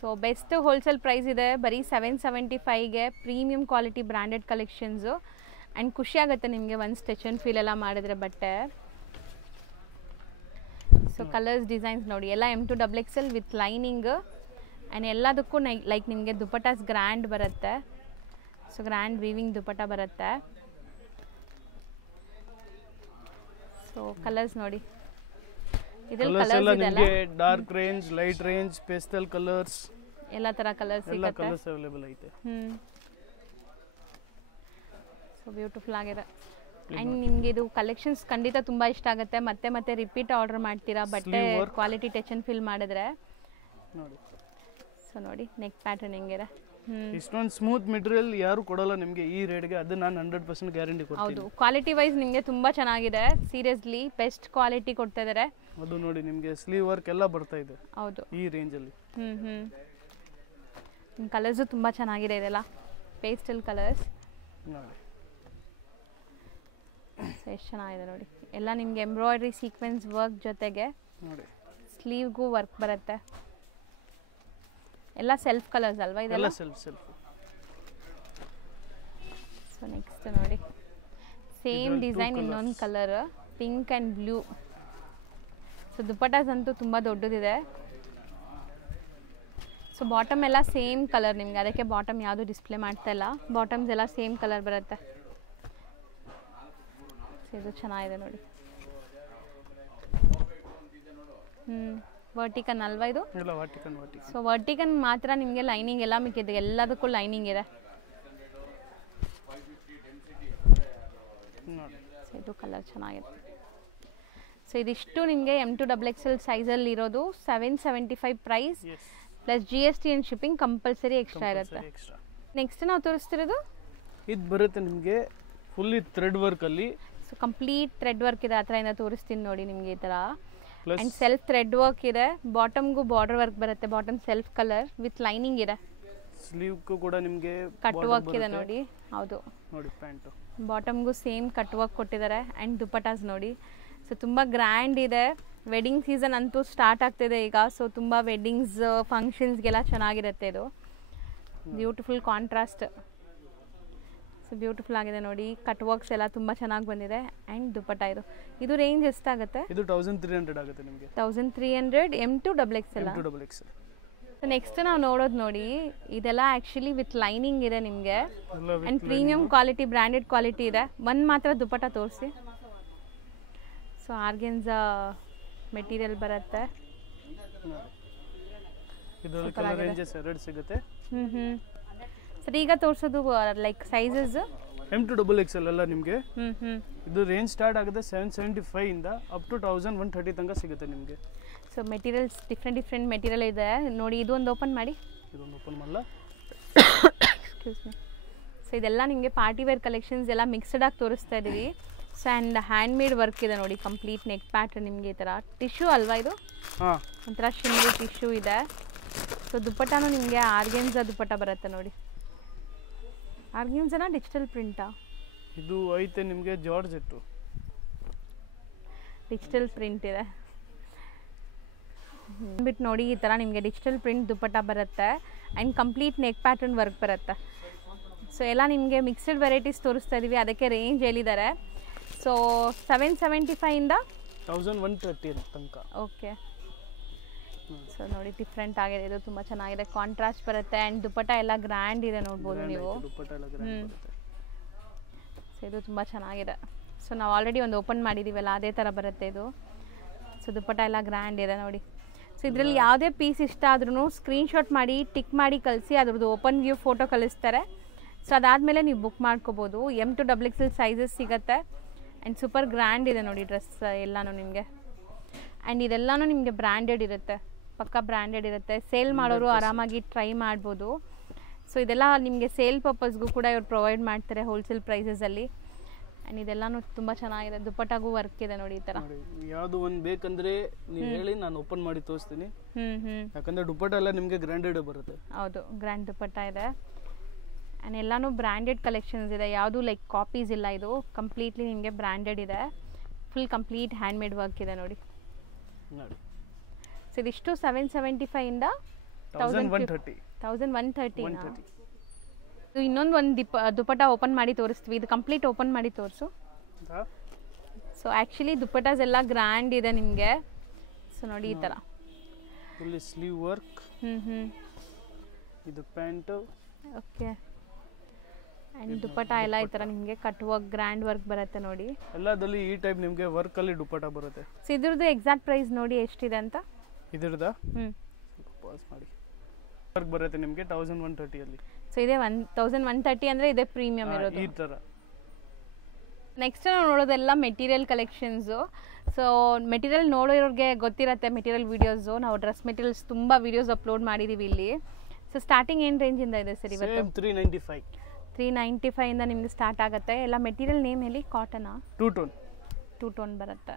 ಸೊ ಬೆಸ್ಟ್ ಹೋಲ್ಸೇಲ್ ಪ್ರೈಸ್ ಇದೆ, ಬರೀ 775ಗೆ premium quality branded collections. And ಖುಷಿ ಆಗುತ್ತೆ ನಿಮಗೆ ಒಂದು ಸ್ಟಿಚ್ ಆ್ಯಂಡ್ ಫೀಲ್ ಎಲ್ಲ ಮಾಡಿದ್ರೆ ಬಟ್ಟೆ. ಸೊ ಕಲರ್ಸ್, ಡಿಸೈನ್ಸ್ ನೋಡಿ, ಎಲ್ಲ M to XXL with lining. And ಎಲ್ಲದಕ್ಕೂ ಲೈಕ್ ನಿಮಗೆ ದುಪಟ್ಟಾಸ್ ಗ್ರ್ಯಾಂಡ್ ಬರುತ್ತೆ. ಸೊ ಗ್ರ್ಯಾಂಡ್ ವೀವಿಂಗ್ ದುಪಟ್ಟ ಬರುತ್ತೆ. ಸೊ ಕಲರ್ಸ್ ನೋಡಿ, ಇದರಲ್ಲಿ ಕಲರ್ಸ್ ಇದೆಲ್ಲ dark range, light range, pastel colours ಎಲ್ಲ ತರ ಕಲರ್ಸ್ ಎಲ್ಲ ಸಿಗುತ್ತೆ ಕಲರ್ಸ್ ಅವೈಲೇಬಲ್ ಐತೆ. ಸೊ ಬ್ಯೂಟಿಫುಲ್ ಆಗಿದೆ. ಆ್ಯಂಡ್ ನಿಮಗೆ ಇದು ಕಲೆಕ್ಷನ್ಸ್ ಖಂಡಿತ ತುಂಬ ಇಷ್ಟ ಆಗುತ್ತೆ. ಮತ್ತೆ ಮತ್ತೆ ರಿಪೀಟ್ ಆರ್ಡರ್ ಮಾಡ್ತೀರಾ ಬಟ್ಟೆ ಕ್ವಾಲಿಟಿ ಟಚ್ ಅಂಡ್ ಫೀಲ್ ಮಾಡಿದ್ರೆ. ನೋಡಿ ಸೊ ನೋಡಿ ನೆಕ್ ಪ್ಯಾಟರ್ನ್ ಹೆಂಗಿದೆ. ಇಷ್ಟೊಂದು ಸ್ಮೂತ್ ಮೆಟೀರಿಯಲ್ ಯಾರು ಕೊಡೋಲ್ಲ ನಿಮಗೆ ಈ ರೇಟ್ಗೆ. ಅದು ನಾನು 100% ಗ್ಯಾರಂಟಿ ಕೊಡ್ತೀನಿ. ಹೌದು, ಕ್ವಾಲಿಟಿ ವೈಸ್ ನಿಮಗೆ ತುಂಬ ಚೆನ್ನಾಗಿದೆ. ಸೀರಿಯಸ್ಲಿ ಬೆಸ್ಟ್ ಕ್ವಾಲಿಟಿ ಕೊಡ್ತಾ ಇದ್ದಾರೆ. ಅದು ನೋಡಿ ನಿಮಗೆ ಸ್ಲೀವ್ ವರ್ಕ್ ಎಲ್ಲ ಬರ್ತಾ ಇದೆ. ಹೌದು, ಈ ರೇಂಜಲ್ಲಿ. ಕಲರ್ಸು ತುಂಬ ಚೆನ್ನಾಗಿದೆ. ಇದೆಲ್ಲ ಪೇಸ್ಟಲ್ ಕಲರ್ಸ್ ನೋಡಿ. ಎಷ್ಟು ಚೆನ್ನಾಗಿದೆ ನೋಡಿ. ಎಲ್ಲ ನಿಮಗೆ ಎಂಬ್ರಾಯ್ಡ್ರಿ ಸೀಕ್ವೆನ್ಸ್ ವರ್ಕ್ ಜೊತೆಗೆ ನೋಡಿ ಸ್ಲೀವ್ಗೂ ವರ್ಕ್ ಬರುತ್ತೆ. ಎಲ್ಲ ಸೆಲ್ಫ್ ಕಲರ್ಸ್ ಅಲ್ವಾ ಇದೆಲ್ಲ? ಸೆಲ್ಫ್. ಸೊ ನೆಕ್ಸ್ಟ್ ನೋಡಿ ಸೇಮ್ ಡಿಸೈನ್ ಇನ್ನೊಂದು colour pink and blue. So dupattas ಅಂತೂ ತುಂಬ ದೊಡ್ಡದಿದೆ. ಸೊ ಬಾಟಮ್ ಎಲ್ಲ ಸೇಮ್ ಕಲರ್ ನಿಮ್ಗೆ, ಅದಕ್ಕೆ ಬಾಟಮ್ ಯಾವುದು ಡಿಸ್ಪ್ಲೇ ಮಾಡ್ತಾ ಇಲ್ಲ. ಬಾಟಮ್ಸ್ ಎಲ್ಲ ಸೇಮ್ ಕಲರ್ ಬರುತ್ತೆ. ಇದು ಚೆನ್ನಾಗಿದೆ ನೋಡಿ. ವರ್ಟಿಕನ್ ಅಲ್ವಾ ಇದು? ಸೊ ವರ್ಟಿಕನ್ ಮಾತ್ರ ನಿಮಗೆ ಲೈನಿಂಗ್ ಎಲ್ಲ ಮಿಕ್ಕಿದೆ, ಎಲ್ಲದಕ್ಕೂ ಲೈನಿಂಗ್ ಇದೆ. ಇದು ಕಲರ್ ಚೆನ್ನಾಗಿದೆ. ಸೊ ಇದಿಷ್ಟು ನಿಮಗೆ M2XXL ಸೈಜಲ್ಲಿ ಇರೋದು. 775 price plus GST and shipping compulsory extra ಇರುತ್ತೆ. ನೆಕ್ಸ್ಟ್ ನಾವು ತೋರಿಸ್ತಿರೋದು ಇದು ಬರುತ್ತೆ ನಿಮಗೆ ಫುಲ್ಲಿ ಥ್ರೆಡ್ ವರ್ಕಲ್ಲಿ. ಸೊ ಕಂಪ್ಲೀಟ್ ಥ್ರೆಡ್ ವರ್ಕ್ ಇದೆ. ಆ ಥರ ತೋರಿಸ್ತೀನಿ ನೋಡಿ ನಿಮಗೆ ಈ ಥರ. ಆ್ಯಂಡ್ ಸೆಲ್ಫ್ ಥ್ರೆಡ್ ವರ್ಕ್ ಇದೆ. ಬಾಟಮ್ಗೂ ಬಾರ್ಡರ್ ವರ್ಕ್ ಬರುತ್ತೆ. Bottom self colour with lining ಇದೆ. ಸ್ಲೀವ್ಗೂ ಕೂಡ ನಿಮಗೆ ಕಟ್ ವರ್ಕ್ ಇದೆ ನೋಡಿ. ಹೌದು ನೋಡಿ, ಪ್ಯಾಂಟ್ ಬಾಟಮ್ಗೂ ಸೇಮ್ ಕಟ್ ವರ್ಕ್ ಕೊಟ್ಟಿದ್ದಾರೆ. ಆ್ಯಂಡ್ ದುಪಟ್ಟಾಸ್ ನೋಡಿ. ಸೊ ತುಂಬ ಗ್ರ್ಯಾಂಡ್ ಇದೆ. ವೆಡ್ಡಿಂಗ್ ಸೀಸನ್ ಅಂತೂ ಸ್ಟಾರ್ಟ್ ಆಗ್ತಿದೆ ಈಗ. ಸೊ ತುಂಬ ವೆಡ್ಡಿಂಗ್ಸ್ ಫಂಕ್ಷನ್ಸ್ಗೆಲ್ಲ ಚೆನ್ನಾಗಿರುತ್ತೆ ಇದು. Beautiful contrast. ಸೊ ಬ್ಯೂಟಿಫುಲ್ ಆಗಿದೆ ನೋಡಿ. ಕಟ್ ವರ್ಕ್ಸ್ ಎಲ್ಲ ತುಂಬ ಚೆನ್ನಾಗಿ ಬಂದಿದೆ. ಆ್ಯಂಡ್ ದುಪಟ್ಟ ಇದು ರೇಂಜ್ ಎಷ್ಟಾಗುತ್ತೆ? ಇದು 1300 ಆಗುತ್ತೆ ನಿಮಗೆ. 1300 M2XXL. ಸೊ ನೆಕ್ಸ್ಟ್ ನಾವು ನೋಡೋದು ನೋಡಿ, ಇದೆಲ್ಲ ಆ್ಯಕ್ಚುಲಿ ವಿತ್ ಲೈನಿಂಗ್ ಇದೆ ನಿಮಗೆ. And premium quality, branded quality ಇದೆ. ಒಂದು ಮಾತ್ರ ದುಪಟ್ಟ ತೋರಿಸಿ. ಸೊ ಆರ್ಗೆನ್ಸಾ ಮೆಟೀರಿಯಲ್ ಬರುತ್ತೆ. ಇದರಲ್ಲಿ ಕಲರ್ ರೇಂಜಸ್ ಎರಡು ಸಿಗುತ್ತೆ. ಸರ್ ಈಗ ತೋರಿಸೋದು ಲೈಕ್ ಸೈಜಸ್ M2XXL ಎಲ್ಲ ನಿಮಗೆ. ಇದು ರೇಂಜ್ ಸ್ಟಾರ್ಟ್ ಆಗುತ್ತೆ 775 ಇಂದ ಅಪ್ ಟು 1130 ತನಕ ಸಿಗುತ್ತೆ ನಿಮಗೆ. ಸೊ ಮೆಟೀರಿಯಲ್ಸ್ ಡಿಫ್ರೆಂಟ್ ಮೆಟೀರಿಯಲ್ ಇದೆ ನೋಡಿ. ಇದು ಒಂದು ಓಪನ್ ಮಾಡಿ. ಇದೊಂದು ಓಪನ್ ಮಾಡಲ್ಲ. Excuse me. ಸೊ ಇದೆಲ್ಲ ನಿಮಗೆ ಪಾರ್ಟಿ ವೇರ್ ಕಲೆಕ್ಷನ್ಸ್ ಎಲ್ಲ ಮಿಕ್ಸ್ಡ್ ಆಗಿ ತೋರಿಸ್ತಾ ಇದ್ದೀವಿ. So and hand made work ಇದೆ ನೋಡಿ. ಕಂಪ್ಲೀಟ್ ನೆಕ್ ಪ್ಯಾಟರ್ನ್ ನಿಮಗೆ ಈ ಥರ. ಟಿಶ್ಯೂ ಅಲ್ವಾ ಇದು? ಒಂಥರ ಶಿಮ್ರಿ ಟಿಶ್ಯೂ ಇದೆ. ಸೊ ದುಪಟ್ಟಾನು ನಿಮಗೆ ಆರ್ಗೆನ್ಸಾ ದುಪಟ್ಟ ಬರುತ್ತೆ ನೋಡಿ. ಆರ್ಗೆನ್ಸಾನ ಡಿಜಿಟಲ್ ಪ್ರಿಂಟಾ? ಇದು ಐತೆ ನಿಮಗೆ ಜಾರ್ಜೆಟ್. ಡಿಜಿಟಲ್ ಪ್ರಿಂಟ್ ಇದೆ. ಬಿಟ್ಟು ನೋಡಿ ಈ ಥರ ನಿಮಗೆ ಡಿಜಿಟಲ್ ಪ್ರಿಂಟ್ ದುಪಟ್ಟ ಬರುತ್ತೆ. And complete neck pattern work ಬರುತ್ತೆ. ಸೊ ಎಲ್ಲ ನಿಮಗೆ ಮಿಕ್ಸ್ಡ್ ವೆರೈಟೀಸ್ ತೋರಿಸ್ತಾ ಇದ್ದೀವಿ. ಅದಕ್ಕೆ ರೇಂಜ್ ಹೇಳಿದ್ದಾರೆ. ಸೊ 775 ಇಂದ 1130 ತನಕ. ಓಕೆ. ಸೊ ನೋಡಿ ಡಿಫ್ರೆಂಟ್ ಆಗಿದೆ. ಇದು ತುಂಬ ಚೆನ್ನಾಗಿದೆ. ಕಾಂಟ್ರಾಸ್ಟ್ ಬರುತ್ತೆ. ಆ್ಯಂಡ್ ದುಪಟ್ಟ ಎಲ್ಲ ಗ್ರ್ಯಾಂಡ್ ಇದೆ ನೋಡ್ಬೋದು ನೀವು. ಸೊ ಇದು ತುಂಬ ಚೆನ್ನಾಗಿದೆ. ಸೊ ನಾವು ಆಲ್ರೆಡಿ ಒಂದು ಓಪನ್ ಮಾಡಿದ್ದೀವಲ್ಲ ಅದೇ ಥರ ಬರುತ್ತೆ ಇದು. ಸೊ ದುಪಟ್ಟ ಎಲ್ಲ ಗ್ರ್ಯಾಂಡ್ ಇದೆ ನೋಡಿ. ಸೊ ಇದರಲ್ಲಿ ಯಾವುದೇ ಪೀಸ್ ಇಷ್ಟ ಆದ್ರೂ ಸ್ಕ್ರೀನ್ಶಾಟ್ ಮಾಡಿ ಟಿಕ್ ಮಾಡಿ ಕಳಿಸಿ. ಅದ್ರದ್ದು ಓಪನ್ ವ್ಯೂ ಫೋಟೋ ಕಳಿಸ್ತಾರೆ. ಸೊ ಅದಾದಮೇಲೆ ನೀವು ಬುಕ್ ಮಾಡ್ಕೋಬೋದು. M2XXL ಸೈಜಸ್ ಸಿಗುತ್ತೆ. ಆ್ಯಂಡ್ ಸೂಪರ್ ಗ್ರ್ಯಾಂಡ್ ಇದೆ ನೋಡಿ ಡ್ರೆಸ್ ಎಲ್ಲನೂ ನಿಮಗೆ. ಆ್ಯಂಡ್ ಇದೆಲ್ಲನೂ ನಿಮಗೆ ಬ್ರ್ಯಾಂಡೆಡ್ ಇರುತ್ತೆ. ಪಕ್ಕ ಬ್ರ್ಯಾಂಡೆಡ್ ಇರುತ್ತೆ. ಸೇಲ್ ಮಾಡೋರು ಆರಾಮಾಗಿ ಟ್ರೈ ಮಾಡ್ಬೋದು. ಸೊ ಇದೆಲ್ಲ ನಿಮಗೆ ಸೇಲ್ ಪರ್ಪಸ್ಗೂ ಕೂಡ ಇವ್ರು ಪ್ರೊವೈಡ್ ಮಾಡ್ತಾರೆ ಹೋಲ್ಸೇಲ್ ಪ್ರೈಸಸಲ್ಲಿ. ಆ್ಯಂಡ್ ಇದೆಲ್ಲನೂ ತುಂಬ ಚೆನ್ನಾಗಿದೆ. ದುಪಟ್ಟಾಗೂ ವರ್ಕ್ ಇದೆ ನೋಡಿ ಈ ಥರ. ಯಾವುದು ಒಂದು ಬೇಕಂದ್ರೆ ನೀವು ಹೇಳಿ, ನಾನು ಓಪನ್ ಮಾಡಿ ತೋರಿಸ್ತೀನಿ. ಯಾಕಂದರೆ ದುಪಟ್ಟ ಎಲ್ಲ ನಿಮಗೆ ಗ್ರ್ಯಾಂಡೆಡ್ ಬರುತ್ತೆ. ಹೌದು, ಗ್ರ್ಯಾಂಡ್ ದುಪಟ್ಟ ಇದೆ. ಆ್ಯಂಡ್ ಎಲ್ಲನೂ ಬ್ರ್ಯಾಂಡೆಡ್ ಕಲೆಕ್ಷನ್ಸ್ ಇದೆ. ಯಾವುದು ಲೈಕ್ ಕಾಪೀಸ್ ಇಲ್ಲ. ಇದು ಕಂಪ್ಲೀಟ್ಲಿ ನಿಮಗೆ ಬ್ರ್ಯಾಂಡೆಡ್ ಇದೆ. Full complete hand made work ಇದೆ ನೋಡಿ. ಸೊ ಇದಿಷ್ಟು 775 ಇಂದ 1130. ಇನ್ನೊಂದು ದುಪಟ್ಟ ಓಪನ್ ಮಾಡಿ ತೋರಿಸ್ತೀವಿ. ಇದು ಕಂಪ್ಲೀಟ್ ಓಪನ್ ಮಾಡಿ ತೋರಿಸು. ಸೊ ಆ್ಯಕ್ಚುಲಿ ದುಪಟ್ಟಾಸ್ ಎಲ್ಲ ಗ್ರ್ಯಾಂಡ್ ಇದೆ ನಿಮಗೆ. ಸೊ ನೋಡಿ ಈ ಥರ ಫುಲ್ಲಿ ಸ್ಲೀವ್ ವರ್ಕ್. ಇದು ಪ್ಯಾಂಟ್. ಓಕೆ. ಆ್ಯಂಡ್ ದುಪಟ್ಟ ಎಲ್ಲ ಈ ಥರ ನಿಮಗೆ ಕಟ್ ವರ್ಕ್, ಗ್ರ್ಯಾಂಡ್ ವರ್ಕ್ ಬರುತ್ತೆ ನೋಡಿ. ಎಲ್ಲದಲ್ಲಿ ಈ ಟೈಪ್ ನಿಮಗೆ ವರ್ಕಲ್ಲಿ ದುಪಟ್ಟ ಬರುತ್ತೆ. ಸೊ ಇದ್ರದ್ದು ಎಕ್ಸಾಕ್ಟ್ ಪ್ರೈಸ್ ನೋಡಿ ಎಷ್ಟಿದೆ ಅಂತ. ಇದ್ರದ ಪಾಸ್ ಮಾಡಿ. ವರ್ಕ್ ಬರುತ್ತೆ ನಿಮಗೆ 1130 ಅಲ್ಲಿ. ಸೊ ಇದೆ 1130 ಅಂದರೆ ಇದೆ ಪ್ರೀಮಿಯಮ್ ಇರೋದು ಈ ಥರ. ನೆಕ್ಸ್ಟ್ ನಾವು ನೋಡೋದೆಲ್ಲ ಮೆಟೀರಿಯಲ್ ಕಲೆಕ್ಷನ್ಸು. ಸೊ ಮೆಟೀರಿಯಲ್ ನೋಡೋರಿಗೆ ಗೊತ್ತಿರುತ್ತೆ ಮೆಟೀರಿಯಲ್ ವೀಡಿಯೋಸು. ನಾವು ಡ್ರೆಸ್ ಮೆಟೀರಿಯಲ್ಸ್ ತುಂಬ ವೀಡಿಯೋಸ್ ಅಪ್ಲೋಡ್ ಮಾಡಿದ್ದೀವಿ ಇಲ್ಲಿ. ಸೊ ಸ್ಟಾರ್ಟಿಂಗ್ ಏನು ರೇಂಜಿಂದ ಇದೆ ಸರ್ ಇವತ್ತು? 395 ಇಂದ ನಿಮಗೆ ಸ್ಟಾರ್ಟ್ ಆಗುತ್ತೆ. ಎಲ್ಲ ಮೆಟೀರಿಯಲ್ ನೇಮ್ ಹೇಳಿ. ಕಾಟನಾ? ಟೂ ಟೋನ್ ಬರುತ್ತೆ.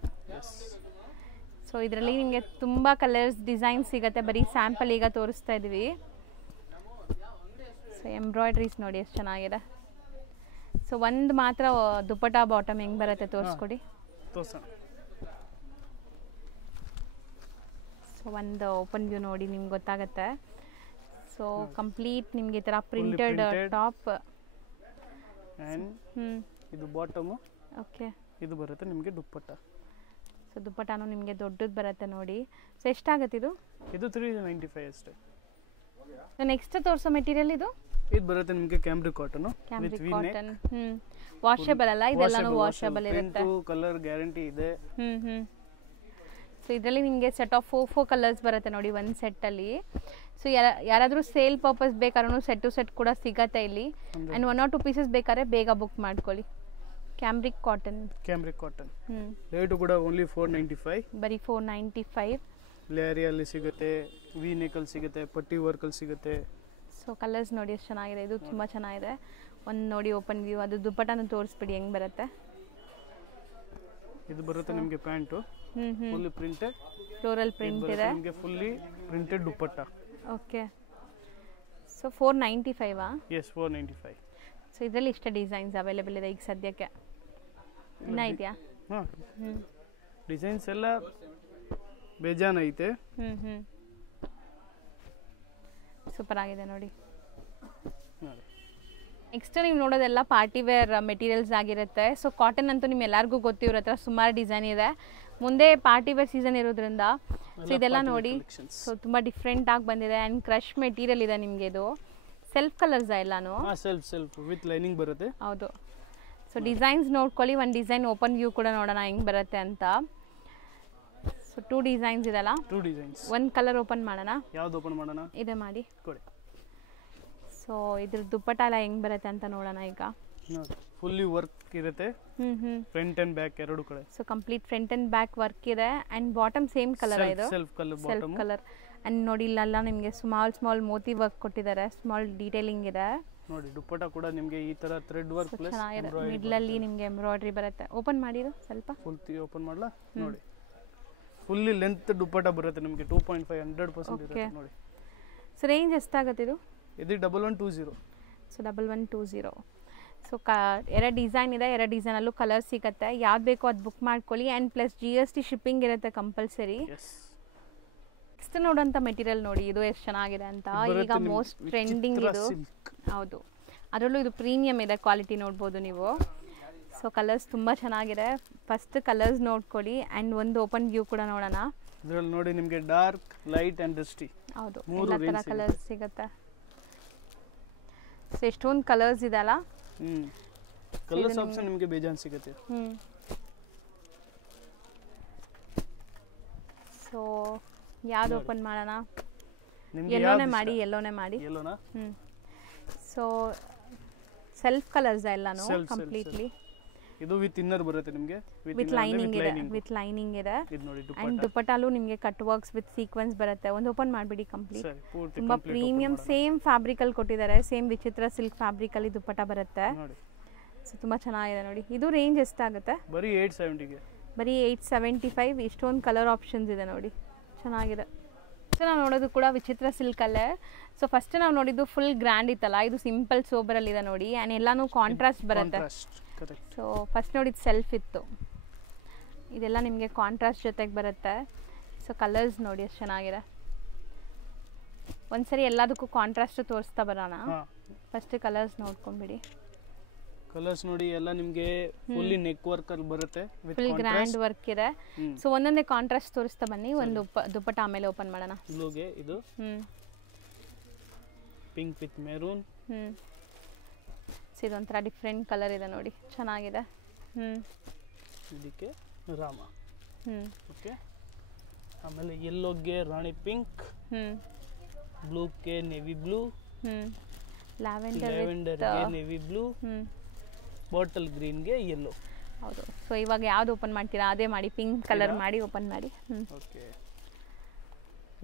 ಸೊ ಇದರಲ್ಲಿ ನಿಮಗೆ ತುಂಬ ಕಲರ್ಸ್ ಡಿಸೈನ್ಸ್ ಸಿಗುತ್ತೆ. ಬರೀ ಸ್ಯಾಂಪಲ್ ಈಗ ತೋರಿಸ್ತಾ ಇದ್ದೀವಿ. ಸೊ ಎಂಬ್ರಾಯ್ಡ್ರೀಸ್ ನೋಡಿ ಎಷ್ಟು ಚೆನ್ನಾಗಿದೆ. ಸೊ ಒಂದು ಮಾತ್ರ ದುಪ್ಪಟಾ ಬಾಟಮ್ ಹೆಂಗೆ ಬರುತ್ತೆ ತೋರಿಸ್ಕೊಡಿ. ಸೊ ಒಂದು ಓಪನ್ ವ್ಯೂ ನೋಡಿ ನಿಮ್ಗೆ ಗೊತ್ತಾಗುತ್ತೆ. ಸೊ ಕಂಪ್ಲೀಟ್ ನಿಮಗೆ ಈ ಥರ ಪ್ರಿಂಟೆಡ್ ಟಾಪ್. ಇದು ಬಾಟಮ್. ಓಕೆ. ಇದು ಬರುತ್ತೆ ನಿಮಗೆ ದುಪ್ಪಟ್ಟ. ಸೊ ದುಪ್ಪಟ್ಟಾನು ನಿಮಗೆ ದೊಡ್ಡದು ಬರುತ್ತೆ ನೋಡಿ. ಸೊ ಎಷ್ಟಾಗುತ್ತೆ ಇದು? ಇದು 395 ಅಷ್ಟೇ. ಸೊ ನೆಕ್ಸ್ಟ್ ತೋರಿಸೋ ಮೆಟೀರಿಯಲ್ ಇದು ಬರುತ್ತೆ ನಿಮಗೆ ಕ್ಯಾಮ್ರಿಕ್ ಕಾಟನ್. ವಾಷೇಬಲ್ ಅಲ್ಲ, ಇದೆಲ್ಲಾನು ವಾಷೇಬಲ್ ಇರುತ್ತೆ. ಕಲರ್ ಗ್ಯಾರಂಟಿ ಇದೆ. ಸೊ ಇದರಲ್ಲಿ ನಿಮಗೆ ಸೆಟ್ ಆಫ್ 4 ಕಲರ್ಸ್ ಬರುತ್ತೆ ನೋಡಿ ಒಂದು ಸೆಟ್ಟಲ್ಲಿ. ಸೊ ಯಾರಾದರೂ ಸೇಲ್ ಪರ್ಪಸ್ ಬೇಕಾದ್ರೂ ಸೆಟ್ ಟು ಸೆಟ್ ಕೂಡ ಸಿಗತ್ತೆ ಇಲ್ಲಿ. ಆ್ಯಂಡ್ 1 or 2 ಪೀಸಸ್ ಬೇಕಾದ್ರೆ ಬೇಗ ಬುಕ್ ಮಾಡ್ಕೊಳ್ಳಿ. ಕ್ಯಾಮ್ರಿಕ್ ಕಾಟನ್. ರೇಟು ಕೂಡ ಓನ್ಲಿ 495. ಬರೀ 495. ಲೇರಿಯಲ್ಲಿ ಸಿಗುತ್ತೆ, ವಿ ನೆಕಲ್ ಸಿಗುತ್ತೆ, ಪಟ್ಟಿ ವರ್ಕಲ್ಲಿ ಸಿಗುತ್ತೆ. ಸೊ ಕಲರ್ಸ್ ನೋಡಿ ಎಷ್ಟು ಚೆನ್ನಾಗಿದೆ. ಇದು ತುಂಬ ಚೆನ್ನಾಗಿದೆ. ಒಂದು ನೋಡಿ ಓಪನ್ ವ್ಯೂ. ಅದು ದುಪ್ಪಟ್ಟನ್ನು ತೋರಿಸ್ಬಿಡಿ ಹೆಂಗೆ ಬರುತ್ತೆ. ಇದು ಬರುತ್ತೆ ನಿಮಗೆ pant fully printed floral print ಇದೆ. ನಿಮಗೆ ಫುಲ್ಲಿ ಪ್ರಿಂಟೆಡ್ ದುಪ್ಪಟ್ಟ. ಓಕೆ. ಸೊ 495. ಎಸ್ 495. ಸೊ ಇದರಲ್ಲಿ ಇಷ್ಟ ಡಿಸೈನ್ಸ್ ಅವೈಲೇಬಲ್ ಇದೆ ಈಗ ಸದ್ಯಕ್ಕೆ. ಇನ್ನೂ ಇದೆಯಾ? ಹಾಂ, ಡಿಸೈನ್ಸ್ ಎಲ್ಲ ಬೇಜಾನ್ ಐತೆ. ಸೂಪರ್ ಆಗಿದೆ ನೋಡಿ. ನೆಕ್ಸ್ಟ್ ನೀವು ನೋಡೋದೆಲ್ಲ ಪಾರ್ಟಿ ವೇರ್ ಮೆಟೀರಿಯಲ್ಸ್ ಆಗಿರುತ್ತೆ. ಸೊ ಕಾಟನ್ ಅಂತೂ ನಿಮ್ಮೆಲ್ಲರಿಗೂ ಗೊತ್ತಿರೋ ಹತ್ರ ಸುಮಾರು ಡಿಸೈನ್ ಇದೆ. ಮುಂದೆ ಪಾರ್ಟಿ ವೇರ್ ಸೀಸನ್ ಇರೋದ್ರಿಂದ ಸೊ ಇದೆಲ್ಲ ನೋಡಿ. ಸೊ ತುಂಬ ಡಿಫ್ರೆಂಟ್ ಆಗಿ ಬಂದಿದೆ. ಆ್ಯಂಡ್ ಕ್ರಶ್ ಮೆಟೀರಿಯಲ್ ಇದೆ ನಿಮಗೆ. ಇದು ಸೆಲ್ಫ್ ಕಲರ್ಸ್ ಎಲ್ಲಾನು. ಸೆಲ್ಫ್ ವಿತ್ ಲೈನಿಂಗ್ ಬರುತ್ತೆ. ಹೌದು. ಸೊ ಡಿಸೈನ್ಸ್ ನೋಡ್ಕೊಳ್ಳಿ. ಒಂದು ಡಿಸೈನ್ ಓಪನ್ ವ್ಯೂ ಕೂಡ ನೋಡೋಣ ಹೆಂಗೆ ಬರುತ್ತೆ ಅಂತ. ಸೊ 2 ಡಿಸೈನ್ಸ್ ಇದೆಲ್ಲ. 2 ಡಿಸೈನ್ಸ್. ಒಂದು ಕಲರ್ ಓಪನ್ ಮಾಡೋಣ. ಯಾವ್ದು ಓಪನ್ ಮಾಡೋಣ? ಇದೆ ಮಾಡಿ ಕೊಡಿ. ಸೊ ಇದ್ರ ದುಪ್ಪಟ್ಟ ಎಲ್ಲ ಹೆಂಗೆ ಬರುತ್ತೆ ಅಂತ ನೋಡೋಣ ಈಗ. ಫುಲ್ಲಿ ವರ್ಕ್ ಇರುತ್ತೆ. ಫ್ರಂಟ್ ಅಂಡ್ ಬ್ಯಾಕ್ ಎರಡು ಕಡೆ. So complete front and back work ಇದೆ. ಆ್ಯಂಡ್ ಬಾಟಮ್ ಸೇಮ್ ಕಲರ್ ಇದು. Self colour. ಆ್ಯಂಡ್ ನೋಡಿ ಇಲ್ಲೆಲ್ಲ ನಿಮಗೆ ಸ್ಮಾಲ್ ಮೋತಿ ವರ್ಕ್ ಕೊಟ್ಟಿದ್ದಾರೆ. ಸ್ಮಾಲ್ ಡೀಟೇಲಿಂಗ್ ಇದೆ ನೋಡಿ. ದುಪ್ಪಟ್ಟ ಕೂಡ ನಿಮಗೆ ಈ ತರ ಥ್ರೆಡ್ ವರ್ಕ್ ಪ್ಲಸ್ ಮಿಡ್ಲಲ್ಲಿ ನಿಮಗೆ ಎಂಬ್ರಾಯ್ಡ್ರಿ ಬರುತ್ತೆ. ಓಪನ್ ಮಾಡಿರು ಸ್ವಲ್ಪ. ಫುಲ್ ಓಪನ್ ಮಾಡಲಾ? ನೋಡಿ ಫುಲ್ಲಿ ಲೆಂತ್ ದುಪ್ಪಟ್ಟ ಬರುತ್ತೆ ನಿಮಗೆ. 2.5 100% ಇರುತ್ತೆ ನೋಡಿ. ಸೊ ರೇಂಜ್ ಎಷ್ಟಾಗುತ್ತೆ ಇದು? ಇದು 1120. ಸೊ 1120. ಸೊ ಎರಡು ಡಿಸೈನ್ ಇದೆ. ಎರಡು ಡಿಸೈನಲ್ಲೂ ಕಲರ್ ಸಿಗುತ್ತೆ. ಯಾವ್ದು ಬೇಕೋ ಅದು ಬುಕ್ ಮಾಡ್ಕೊಳ್ಳಿ. ಆ್ಯಂಡ್ ಪ್ಲಸ್ GST ಶಿಪ್ಪಿಂಗ್ ಇರುತ್ತೆ ಕಂಪಲ್ಸರಿ. ನೆಕ್ಸ್ಟ್ ನೋಡೋಂಥ ಮೆಟೀರಿಯಲ್ ನೋಡಿ. ಇದು ಎಷ್ಟು ಚೆನ್ನಾಗಿದೆ ಅಂತ. ಈಗ ಮೋಸ್ಟ್ ಟ್ರೆಂಡಿಂಗ್ ಇದು. ಹೌದು, ಅದರಲ್ಲೂ ಇದು ಪ್ರೀಮಿಯಮ್ ಇದೆ. ಕ್ವಾಲಿಟಿ ನೋಡ್ಬೋದು ನೀವು. ಸೊ ಕಲರ್ಸ್ ತುಂಬ ಚೆನ್ನಾಗಿದೆ. ಫಸ್ಟ್ ಕಲರ್ಸ್ ನೋಡ್ಕೊಳ್ಳಿ. ಆ್ಯಂಡ್ ಒಂದು ಓಪನ್ ವ್ಯೂ ಕೂಡ ನೋಡೋಣ. ಇದರಲ್ಲಿ ನೋಡಿ ನಿಮಗೆ ಡಾರ್ಕ್, ಲೈಟ್ ಆ್ಯಂಡ್ ಡಸ್ಟಿ. ಹೌದು, ಎಲ್ಲ ಥರ ಕಲರ್ಸ್ ಸಿಗುತ್ತೆ. ಸೊ ಎಷ್ಟೊಂದು ಕಲರ್ಸ್ ಇದೆ ಅಲ್ಲ. ಕಲರ್ಸ್ ಆಪ್ಷನ್ ನಿಮಗೆ ಬೇಜಾನ್ ಸಿಗುತ್ತೆ. ಸೊ ಯಾವ್ದು ಓಪನ್ ಮಾಡೋಣ? ಯೆಲ್ಲೋನೇ ಮಾಡಿ. ಸೊ ಸೆಲ್ಫ್ ಕಲರ್ಸ್ ಎಲ್ಲಾನು ಕಂಪ್ಲೀಟ್ಲಿ. ಇದು ವಿತ್ ಇನ್ನರ್ ಬರುತ್ತೆ ನಿಮಗೆ. ವಿತ್ ಲೈನಿಂಗ್ ಇದೆ. ಅಂಡ್ ದುಪ್ಪಟ್ಟಾಲು ನಿಮಗೆ ಕಟ್ ವರ್ಕ್ಸ್ ವಿತ್ ಸೀಕ್ವೆನ್ಸ್ ಬರುತ್ತೆ. ಒಂದು ಓಪನ್ ಮಾಡಿಬಿಡಿ ಕಂಪ್ಲೀಟ್. ತುಂಬಾ ಪ್ರೀಮಿಯಂ ಸೇಮ್ ಫ್ಯಾಬ್ರಿಕ್ ಅಲ್ಲಿ ಕೊಟ್ಟಿದ್ದಾರೆ. ಸೇಮ್ ವಿಚಿತ್ರ ಸಿಲ್ಕ್ ಫ್ಯಾಬ್ರಿಕ್ ಅಲ್ಲಿ ದುಪ್ಪಟ್ಟ ಬರುತ್ತೆ. ಸೊ ತುಂಬಾ ಚೆನ್ನಾಗಿದೆ ನೋಡಿ. ಇದು ರೇಂಜ್ ಎಷ್ಟಾಗುತ್ತೆ? ಬರೀ 870 ಬರೀ 875. ಇಷ್ಟೊಂದು ಕಲರ್ ಆಪ್ಷನ್ಸ್ ಇದೆ ನೋಡಿ, ಚೆನ್ನಾಗಿದೆ. ಸೊ ನಾವು ನೋಡೋದು ಕೂಡ ವಿಚಿತ್ರ ಸಿಲ್ಕಲ್ಲೇ. ಸೊ ಫಸ್ಟ್ ನಾವು ನೋಡಿದ್ದು ಫುಲ್ ಗ್ರ್ಯಾಂಡ್ ಇತ್ತಲ್ಲ, ಇದು ಸಿಂಪಲ್ ಸೋಬರಲ್ಲಿ ಇದೆ ನೋಡಿ. ಆ್ಯಂಡ್ ಎಲ್ಲಾನು ಕಾಂಟ್ರಾಸ್ಟ್ ಬರುತ್ತೆ. ಸೊ ಫಸ್ಟ್ ನೋಡಿದ್ದು ಸೆಲ್ಫ್ ಇತ್ತು, ಇದೆಲ್ಲ ನಿಮಗೆ ಕಾಂಟ್ರಾಸ್ಟ್ ಜೊತೆಗೆ ಬರುತ್ತೆ. ಸೊ ಕಲರ್ಸ್ ನೋಡಿ ಎಷ್ಟು ಚೆನ್ನಾಗಿದೆ. ಒಂದ್ಸರಿ ಎಲ್ಲದಕ್ಕೂ ಕಾಂಟ್ರಾಸ್ಟ್ ತೋರಿಸ್ತಾ ಬರೋಣ. First colours ನೋಡ್ಕೊಂಡ್ಬಿಡಿ. ಕಲರ್ಸ್ ನೋಡಿ ಎಲ್ಲ ನಿಮಗೆ ಫುಲ್ಲಿ ನೆಕ್ ವರ್ಕ್ ಅಲ್ಲಿ ಬರುತ್ತೆ. ಫುಲ್ ಗ್ರ್ಯಾಂಡ್ ವರ್ಕ್ ಇದೆ. ಸೊ ಒಂದೊಂದೇ ಕಾಂಟ್ರಾಸ್ಟ್ ತೋರಿಸ್ತಾ ಬನ್ನಿ. ಒಂದು ದುಪ್ಪಟ್ಟ ಆಮೇಲೆ ಓಪನ್ ಮಾಡೋಣ. ಬ್ಲೂಗೆ ಇದು ಪಿಂಕ್ ವಿತ್ ಮೆರೂನ್. ಇದೊಂಥರ ಡಿಫ್ರೆಂಟ್ ಕಲರ್ ಇದೆ ನೋಡಿ, ಚೆನ್ನಾಗಿದೆ. ಇದಕ್ಕೆ ರಾಮ. ಓಕೆ, ಆಮೇಲೆ ಯೆಲ್ಲೋಗೆ ರಾಣಿ ಪಿಂಕ್, ಬ್ಲೂ ಗೆ ನೇವಿ ಬ್ಲೂ, ಲ್ಯಾವೆಂಡರ್ ಲ್ಯಾವೆಂಡರ್ ಗೆ ನೇವಿ ಬ್ಲೂ, ಬಾಟಲ್ ಗ್ರೀನ್ ಗೆ ಯೆಲ್ಲೋ. ಹೌದು. ಸೊ ಇವಾಗ ಯಾವ್ದು ಓಪನ್ ಮಾಡ್ತೀರಾ ಅದೇ ಮಾಡಿ, ಪಿಂಕ್ ಕಲರ್ ಮಾಡಿ ಓಪನ್ ಮಾಡಿ. ಓಕೆ,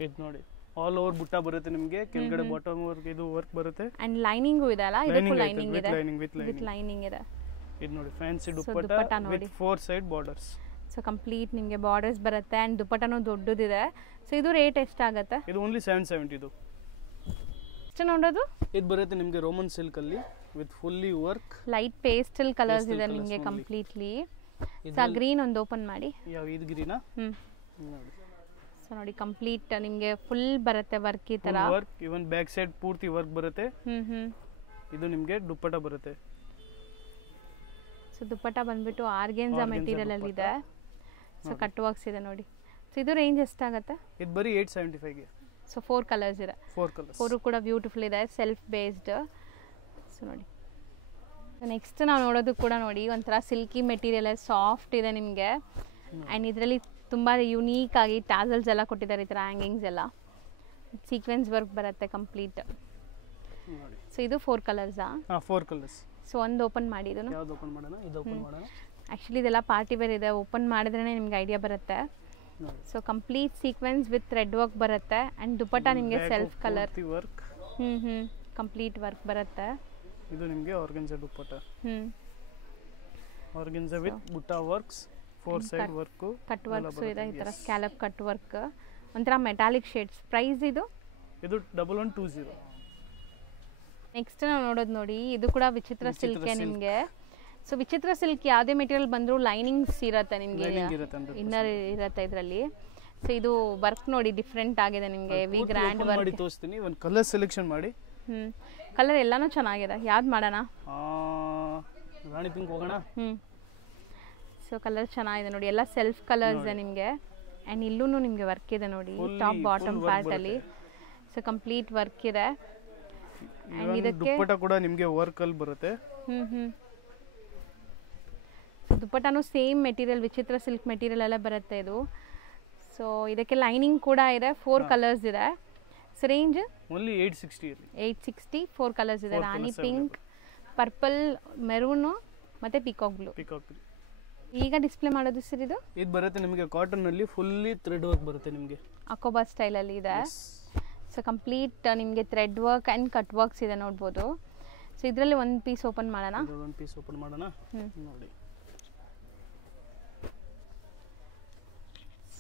ಇದು ನೋಡಿ ಆಲ್ ಓವರ್ ಬುಟ್ಟ ಬರುತ್ತೆ ನಿಮಗೆ, ಕೆಳಗಡೆ ಬಾಟಮ್ ವರ್ಕ್ ಇದು ವರ್ಕ್ ಬರುತ್ತೆ. ಅಂಡ್ ಲೈನಿಂಗ್ ಇದೆ ಅಲ್ಲ, ಇದಕ್ಕೂ ಲೈನಿಂಗ್ ಇದೆ, ವಿತ್ ಲೈನಿಂಗ್ ಇದೆ. ಇದು ನೋಡಿ fancy dupatta with 4 side borders. So complete ನಿಮಗೆ ಬಾರ್ಡರ್ಸ್ ಬರುತ್ತೆ ಅಂಡ್ ದುಪ್ಪಟ್ಟನೂ ದೊಡ್ಡದಿದೆ. ಸೊ ಇದು ರೇಟ್ ಎಷ್ಟಾಗುತ್ತೆ? ಇದು ಓನ್ಲಿ 770. ಇದು ಎಷ್ಟು ನೋಡೋದು? ಇದು ಬರುತ್ತೆ ನಿಮಗೆ ರೋಮನ್ ಸಿಲ್ಕ್ ಅಲ್ಲಿ with fully work, light pastel colours ಇದೆ ನಿಮಗೆ ಕಂಪ್ಲೀಟ್ಲಿ. ಸೊ ಗ್ರೀನ್ ಒಂದು ಓಪನ್ ಮಾಡಿ. ಯಾವ ಇದು ಗ್ರೀನಾ? ನೋಡಿ. ಸೊ ನೋಡಿ ಕಂಪ್ಲೀಟ್ ನಿಮಗೆ ಫುಲ್ ಬರುತ್ತೆ ವರ್ಕ್ ಈ ತರ ವರ್ಕ್, ಇವನ್ ಬ್ಯಾಕ್ ಸೈಡ್ ಪೂರ್ತಿ ವರ್ಕ್ ಬರುತ್ತೆ. ಇದು ನಿಮಗೆ ದುಪ್ಪಟ್ಟ ಬರುತ್ತೆ. ಸೊ ದುಪ್ಪಟ್ಟ ಬಂದ್ಬಿಟ್ಟು ಆರ್ಗೆನ್ಸಾ ಮೆಟೀರಿಯಲ್ ಅಲ್ಲಿ ಇದೆ. ಸೊ ಕಟ್ ವರ್ಕ್ಸ್ ಇದೆ ನೋಡಿ. ಸೊ ಇದು ರೇಂಜ್ ಎಷ್ಟಾಗುತ್ತೆ? ಇದು ಬರೀ 875 ಗೆ. ಸೊ 4 ಕಲರ್ಸ್ ಇದೆ. 4 ಕಲರ್ಸ್, 4 ಕೂಡ ಬ್ಯೂಟಿಫುಲ್ ಇದೆ, ಸೆಲ್ಫ್ ಬೇಸ್ಡ್. ಸೊ ನೋಡಿ ನೆಕ್ಸ್ಟ್ ನಾವು ನೋಡೋದು ಕೂಡ ನೋಡಿ ಒಂಥರ ಸಿಲ್ಕಿ ಮೆಟೀರಿಯಲ್, ಸಾಫ್ಟ್ ಇದೆ ನಿಮಗೆ. ಆ್ಯಂಡ್ ಇದರಲ್ಲಿ ತುಂಬ ಯುನೀಕ್ ಆಗಿ ಟ್ಯಾಸಲ್ಸ್ ಎಲ್ಲ ಕೊಟ್ಟಿದ್ದಾರೆ, ಈ ಥರ ಹ್ಯಾಂಗಿಂಗ್ಸ್ ಎಲ್ಲ ಸೀಕ್ವೆನ್ಸ್ ವರ್ಕ್ ಬರುತ್ತೆ ಕಂಪ್ಲೀಟ್. ಸೊ ಇದು 4 ಕಲರ್ಸಾ? 4 ಕಲರ್ಸ್. ಸೊ ಒಂದು ಓಪನ್ ಮಾಡಿ. ಇದನ್ನು ಯಾವ್ದು ಓಪನ್ ಮಾಡೋಣ? ಇದು ಓಪನ್ ಮಾಡೋಣ. ಆ್ಯಕ್ಚುಲಿ ಇದೆಲ್ಲ ಪಾರ್ಟಿ ವೇರ್ ಇದೆ, ಓಪನ್ ಮಾಡಿದ್ರೇ ನಿಮ್ಗೆ ಐಡಿಯಾ ಬರುತ್ತೆ. So complete sequence with thread work ಬರುತ್ತೆ ಆ್ಯಂಡ್ ದುಪ್ಪಟ್ಟ ನಿಮಗೆ self colour work. Complete work ಬರುತ್ತೆ. ಇದು ನಿಮಗೆ ಆರ್ಗನ್ಜಾ ದುಪ್ಪಟ್ಟ, ಆರ್ಗನ್ಜಾ ವಿತ್ ಬುಟ್ಟ works, 4 side work, cut works ಇದೆ, ಈ ತರ ಸ್ಕ್ಯಾಲಪ್ ಕಟ್ ವರ್ಕ್, ಒಂಥರ ಮೆಟಾಲಿಕ್ ಶೇಡ್ಸ್. ಪ್ರೈಸ್ ಇದು 1120. ನೆಕ್ಸ್ಟ್ ನಾವು ನೋಡೋದು ನೋಡಿ, ಇದು ಕೂಡ ವಿಚಿತ್ರ ಸಿಲ್ಕ್ ನಿಮಗೆ. ಸೊ ವಿಚಿತ್ರ ಸಿಲ್ಕ್ ಯಾವುದೇ ಮೆಟೀರಿಯಲ್ ಬಂದರೂ ಲೈನಿಂಗ್ಸ್ ಇರುತ್ತೆ ನಿಮಗೆ, ಇನ್ನರ್ ಇರುತ್ತೆ ಇದರಲ್ಲಿ. ಸೊ ಇದು ವರ್ಕ್ ನೋಡಿ ಡಿಫ್ರೆಂಟ್ ಆಗಿದೆ ನಿಮಗೆ, ಹೆವಿ ಗ್ರ್ಯಾಂಡ್ ವರ್ಕ್ ಮಾಡಿ ತೋರಿಸ್ತೀನಿ. ಒಂದು ಕಲರ್ ಸೆಲೆಕ್ಷನ್ ಮಾಡಿ. ಕಲರ್ ಎಲ್ಲಾನು ಚೆನ್ನಾಗಿದೆ, ಯಾವ್ದು ಮಾಡೋಣ? ರಾಣಿ ಪಿಂಕ್ ಹೋಗೋಣ. ಸೊ ಕಲರ್ ಚೆನ್ನಾಗಿದೆ ನೋಡಿ, ಎಲ್ಲ ಸೆಲ್ಫ್ ಕಲರ್ಸ್ ಇದೆ ನಿಮಗೆ. ಆ್ಯಂಡ್ ಇಲ್ಲೂ ನಿಮಗೆ ವರ್ಕ್ ಇದೆ ನೋಡಿ, ಟಾಪ್ ಬಾಟಮ್ ಪಾರ್ಟ್ ಅಲ್ಲಿ. ಸೊ ಕಂಪ್ಲೀಟ್ ವರ್ಕ್ ಇದೆ. ಆ್ಯಂಡ್ ಇದಕ್ಕೆ ದುಪ್ಪಟ್ಟ ಕೂಡ ನಿಮಗೆ ವರ್ಕ್ ಅಲ್ಲಿ ಬರುತ್ತೆ. ದುಪ್ಪಟ್ಟನೂ ಸೇಮ್ ಮೆಟೀರಿಯಲ್, ವಿಚಿತ್ರ ಸಿಲ್ಕ್ ಮೆಟೀರಿಯಲ್ ಎಲ್ಲ ಬರುತ್ತೆ ಇದು. ಸೊ ಇದಕ್ಕೆ ಲೈನಿಂಗ್ ಕೂಡ ಇದೆ, 4 ಕಲರ್ಸ್ ಇದೆ. So range only 860. 4 ಕಲರ್ಸ್ ಇದೆ, ರಾಣಿ ಪಿಂಕ್, ಪರ್ಪಲ್, ಮೆರೂನು ಮತ್ತೆ ಪಿಕಾಕ್ ಬ್ಲೂ. ಈಗ ಡಿಸ್ಪ್ಲೇ ಮಾಡೋದು ಸರ್ ಇದು ಬರುತ್ತೆ ನಿಮಗೆ ಕಾಟನ್ ಅಲ್ಲಿ ಫುಲ್ಲಿ ಥ್ರೆಡ್ ವರ್ಕ್ ಬರುತ್ತೆ ನಿಮಗೆ, ಅಕೋಬಾ ಸ್ಟೈಲ್ ಅಲ್ಲಿ ಇದೆ. ಸೊ ಕಂಪ್ಲೀಟ್ ನಿಮಗೆ thread work and cut works ಇದೆ ನೋಡ್ಬೋದು. ಸೊ ಇದರಲ್ಲಿ ಒಂದು ಪೀಸ್ ಓಪನ್ ಮಾಡೋಣ. ನೋಡಿ.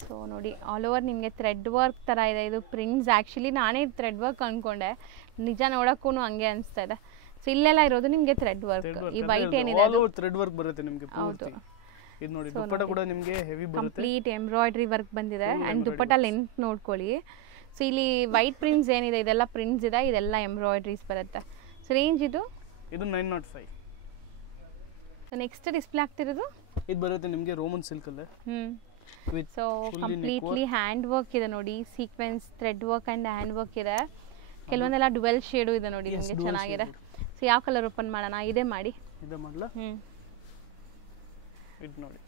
ಸೊ ನೋಡಿ ಆಲ್ ಓವರ್ ನಿಮಗೆ ಥ್ರೆಡ್ ವರ್ಕ್ ಥರ ಇದೆ. ಇದು ಪ್ರಿಂಟ್ಸ್, ಆ್ಯಕ್ಚುಲಿ ನಾನೇ ಥ್ರೆಡ್ ವರ್ಕ್ ಅಂದ್ಕೊಂಡೆ, ನಿಜ ನೋಡೋಕ್ಕೂ ಹಂಗೆ ಅನಿಸ್ತಾ ಇದೆ. ಸೊ ಇಲ್ಲೆಲ್ಲ ಇರೋದು ನಿಮಗೆ ಥ್ರೆಡ್ ವರ್ಕ್. ಈ ವೈಟ್ ಏನಿದೆ ಅದು ಥ್ರೆಡ್ ವರ್ಕ್ ಬರುತ್ತೆ ನಿಮಗೆ ಪೂರ್ತಿ. ಇದು ನೋಡಿ ದುಪ್ಪಟ್ಟ ಕೂಡ ನಿಮಗೆ ಹೆವಿ ಬರುತ್ತೆ, ಕಂಪ್ಲೀಟ್ ಎಂಬ್ರಾಯ್ಡರಿ ವರ್ಕ್ ಬಂದಿದೆ. ಆ್ಯಂಡ್ ದುಪ್ಪಟ್ಟ ಲೆಂತ್ ನೋಡ್ಕೊಳ್ಳಿ. ಸೊ ಇಲ್ಲಿ ವೈಟ್ ಪ್ರಿಂಟ್ಸ್ ಏನಿದೆ ಇದೆಲ್ಲ ಪ್ರಿಂಟ್ಸ್ ಇದೆ, ಇದೆಲ್ಲ ಎಂಬ್ರಾಯ್ಡ್ರೀಸ್ ಬರುತ್ತೆ. ಸೊ ರೇಂಜ್ ಇದು 905. ಸೊ ನೆಕ್ಸ್ಟ್ ಡಿಸ್ಪ್ಲೇ ಆಗ್ತಿರೋದು ಇದು ಬರುತ್ತೆ ನಿಮಗೆ ರೋಮನ್ ಸಿಲ್ಕ್ ಅಲ್ಲೇ. ಸೊ ಕಂಪ್ಲೀಟ್ಲಿ ಹ್ಯಾಂಡ್ ವರ್ಕ್ ಇದೆ ನೋಡಿ, sequence thread work and hand work ಇದೆ. ಕೆಲವೊಂದೆಲ್ಲ ಡುವೆಲ್ ಶೇಡು ಇದೆ ನೋಡಿ ನಿಮಗೆ, ಚೆನ್ನಾಗಿದೆ. ಸೊ ಯಾವ ಕಲರ್ ಓಪನ್ ಮಾಡೋಣ? ಇದೇ ಮಾಡಿ. ಇದೇ ಮಾಡಲಾ? ಇದು ನೋಡಿ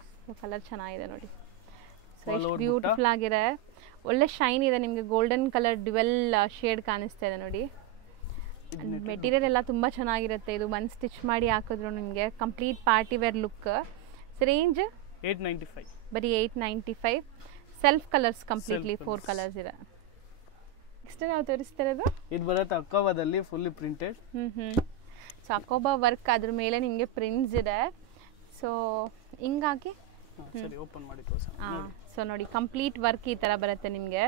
ಕಲರ್ ಚೆನ್ನಾಗಿದೆ ನೋಡಿ. ಸೊ ಎಷ್ಟು ಬ್ಯೂಟಿಫುಲ್ ಆಗಿದೆ, ಒಳ್ಳೆ ಶೈನ್ ಇದೆ ನಿಮಗೆ, ಗೋಲ್ಡನ್ ಕಲರ್ ಡುವೆಲ್ ಶೇಡ್ ಕಾಣಿಸ್ತಾ ಇದೆ ನೋಡಿ. ಮೆಟೀರಿಯಲ್ ಎಲ್ಲ ತುಂಬ ಚೆನ್ನಾಗಿರುತ್ತೆ. ಇದು ಒಂದು ಸ್ಟಿಚ್ ಮಾಡಿ ಹಾಕಿದ್ರು ನಿಮಗೆ complete party wear look. So range 895. ಬರೀ 895. ಸೆಲ್ಫ್ ಕಲರ್ಸ್ ಕಂಪ್ಲೀಟ್ಲಿ 4 ಕಲರ್ಸ್ ಇದೆ. ನೆಕ್ಸ್ಟ್ ನಾವು ತೋರಿಸ್ತಾ ಇರೋದು ಇದು ಬರುತ್ತೆ ಅಕೋಬಾದಲ್ಲಿ ಫುಲ್ಲಿ ಪ್ರಿಂಟೆಡ್. ಸೊ ಅಕೋಬಾ ವರ್ಕ್, ಅದ್ರ ಮೇಲೆ ನಿಮಗೆ ಪ್ರಿಂಟ್ಸ್ ಇದೆ. ಸೊ ಹಿಂಗಾಗಿ ಸರಿ ಓಪನ್ ಮಾಡಿ ತೋರಿಸೋಣ. ಸೊ ನೋಡಿ ಕಂಪ್ಲೀಟ್ ವರ್ಕ್ ಈ ಥರ ಬರುತ್ತೆ ನಿಮಗೆ.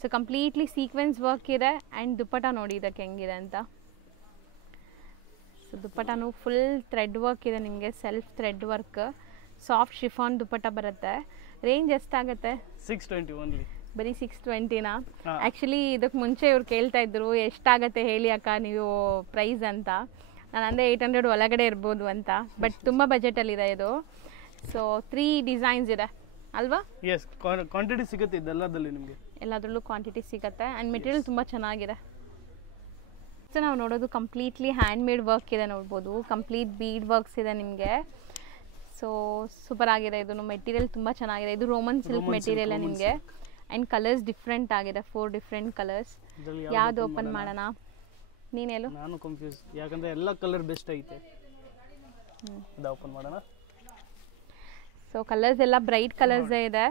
ಸೊ ಕಂಪ್ಲೀಟ್ಲಿ ಸೀಕ್ವೆನ್ಸ್ ವರ್ಕ್ ಇದೆ. ಆ್ಯಂಡ್ ದುಪ್ಪಟ್ಟ ನೋಡಿ ಇದಕ್ಕೆ ಹೆಂಗಿದೆ ಅಂತ. ಸೊ ದುಪ್ಪಟ್ಟನೂ ಫುಲ್ ಥ್ರೆಡ್ ವರ್ಕ್ ಇದೆ ನಿಮಗೆ, self thread work, soft chiffon dupatta ಬರುತ್ತೆ. ರೇಂಜ್ ಎಷ್ಟಾಗುತ್ತೆ? 620 ಓನ್ಲಿ. ಬರೀ 620ನಾ? ಆ್ಯಕ್ಚುಲಿ ಇದಕ್ಕೆ ಮುಂಚೆ ಇವ್ರು ಕೇಳ್ತಾ ಇದ್ರು ಎಷ್ಟಾಗತ್ತೆ ಹೇಳಿ ಅಕ್ಕ ನೀವು ಪ್ರೈಸ್ ಅಂತ. ನಾನು ಅಂದೆ 800 ಒಳಗಡೆ ಇರ್ಬೋದು ಅಂತ, ಬಟ್ ತುಂಬ ಬಜೆಟಲ್ಲಿದೆ ಇದು. ಸೊ 3 ಡಿಸೈನ್ಸ್ ಇದೆ ಅಲ್ವಾ? ಎಸ್, ಕ್ವಾಂಟಿಟಿ ಸಿಗುತ್ತೆ ಇದೆಲ್ಲದಲ್ಲಿ ನಿಮಗೆ, ಎಲ್ಲದರಲ್ಲೂ ಕ್ವಾಂಟಿಟಿ ಸಿಗುತ್ತೆ. ಆ್ಯಂಡ್ ಮೆಟೀರಿಯಲ್ ತುಂಬ ಚೆನ್ನಾಗಿದೆ. ಸೊ ನಾವು ನೋಡೋದು ಕಂಪ್ಲೀಟ್ಲಿ ಹ್ಯಾಂಡ್ ಮೇಡ್ ವರ್ಕ್ ಇದೆ ನೋಡ್ಬೋದು, ಕಂಪ್ಲೀಟ್ ಬೀಡ್ ವರ್ಕ್ಸ್ ಇದೆ ನಿಮಗೆ. ಸೊ ಸೂಪರ್ ಆಗಿದೆ. ಇದು ಮೆಟೀರಿಯಲ್ ತುಂಬ ಚೆನ್ನಾಗಿದೆ. ಇದು ರೋಮನ್ ಸಿಲ್ಕ್ ಮೆಟೀರಿಯಲ್ ನಿಮಗೆ. ಆ್ಯಂಡ್ ಕಲರ್ಸ್ ಡಿಫ್ರೆಂಟ್ ಆಗಿದೆ, 4 ಡಿಫ್ರೆಂಟ್ ಕಲರ್ಸ್. ಇದರಲ್ಲಿ ಯಾವ್ದು ಓಪನ್ ಮಾಡೋಣ ನೀನು ಹೇಳು. ನಾನು ಕನ್ಫ್ಯೂಸ್, ಯಾಕಂದ್ರೆ ಎಲ್ಲ ಕಲರ್ ಬೆಸ್ಟ್ ಐತೆ. ಇದು ಓಪನ್ ಮಾಡೋಣ. ಸೊ ಕಲರ್ಸ್ ಎಲ್ಲ ಬ್ರೈಟ್ ಕಲರ್ಸ್ ಇದೆ.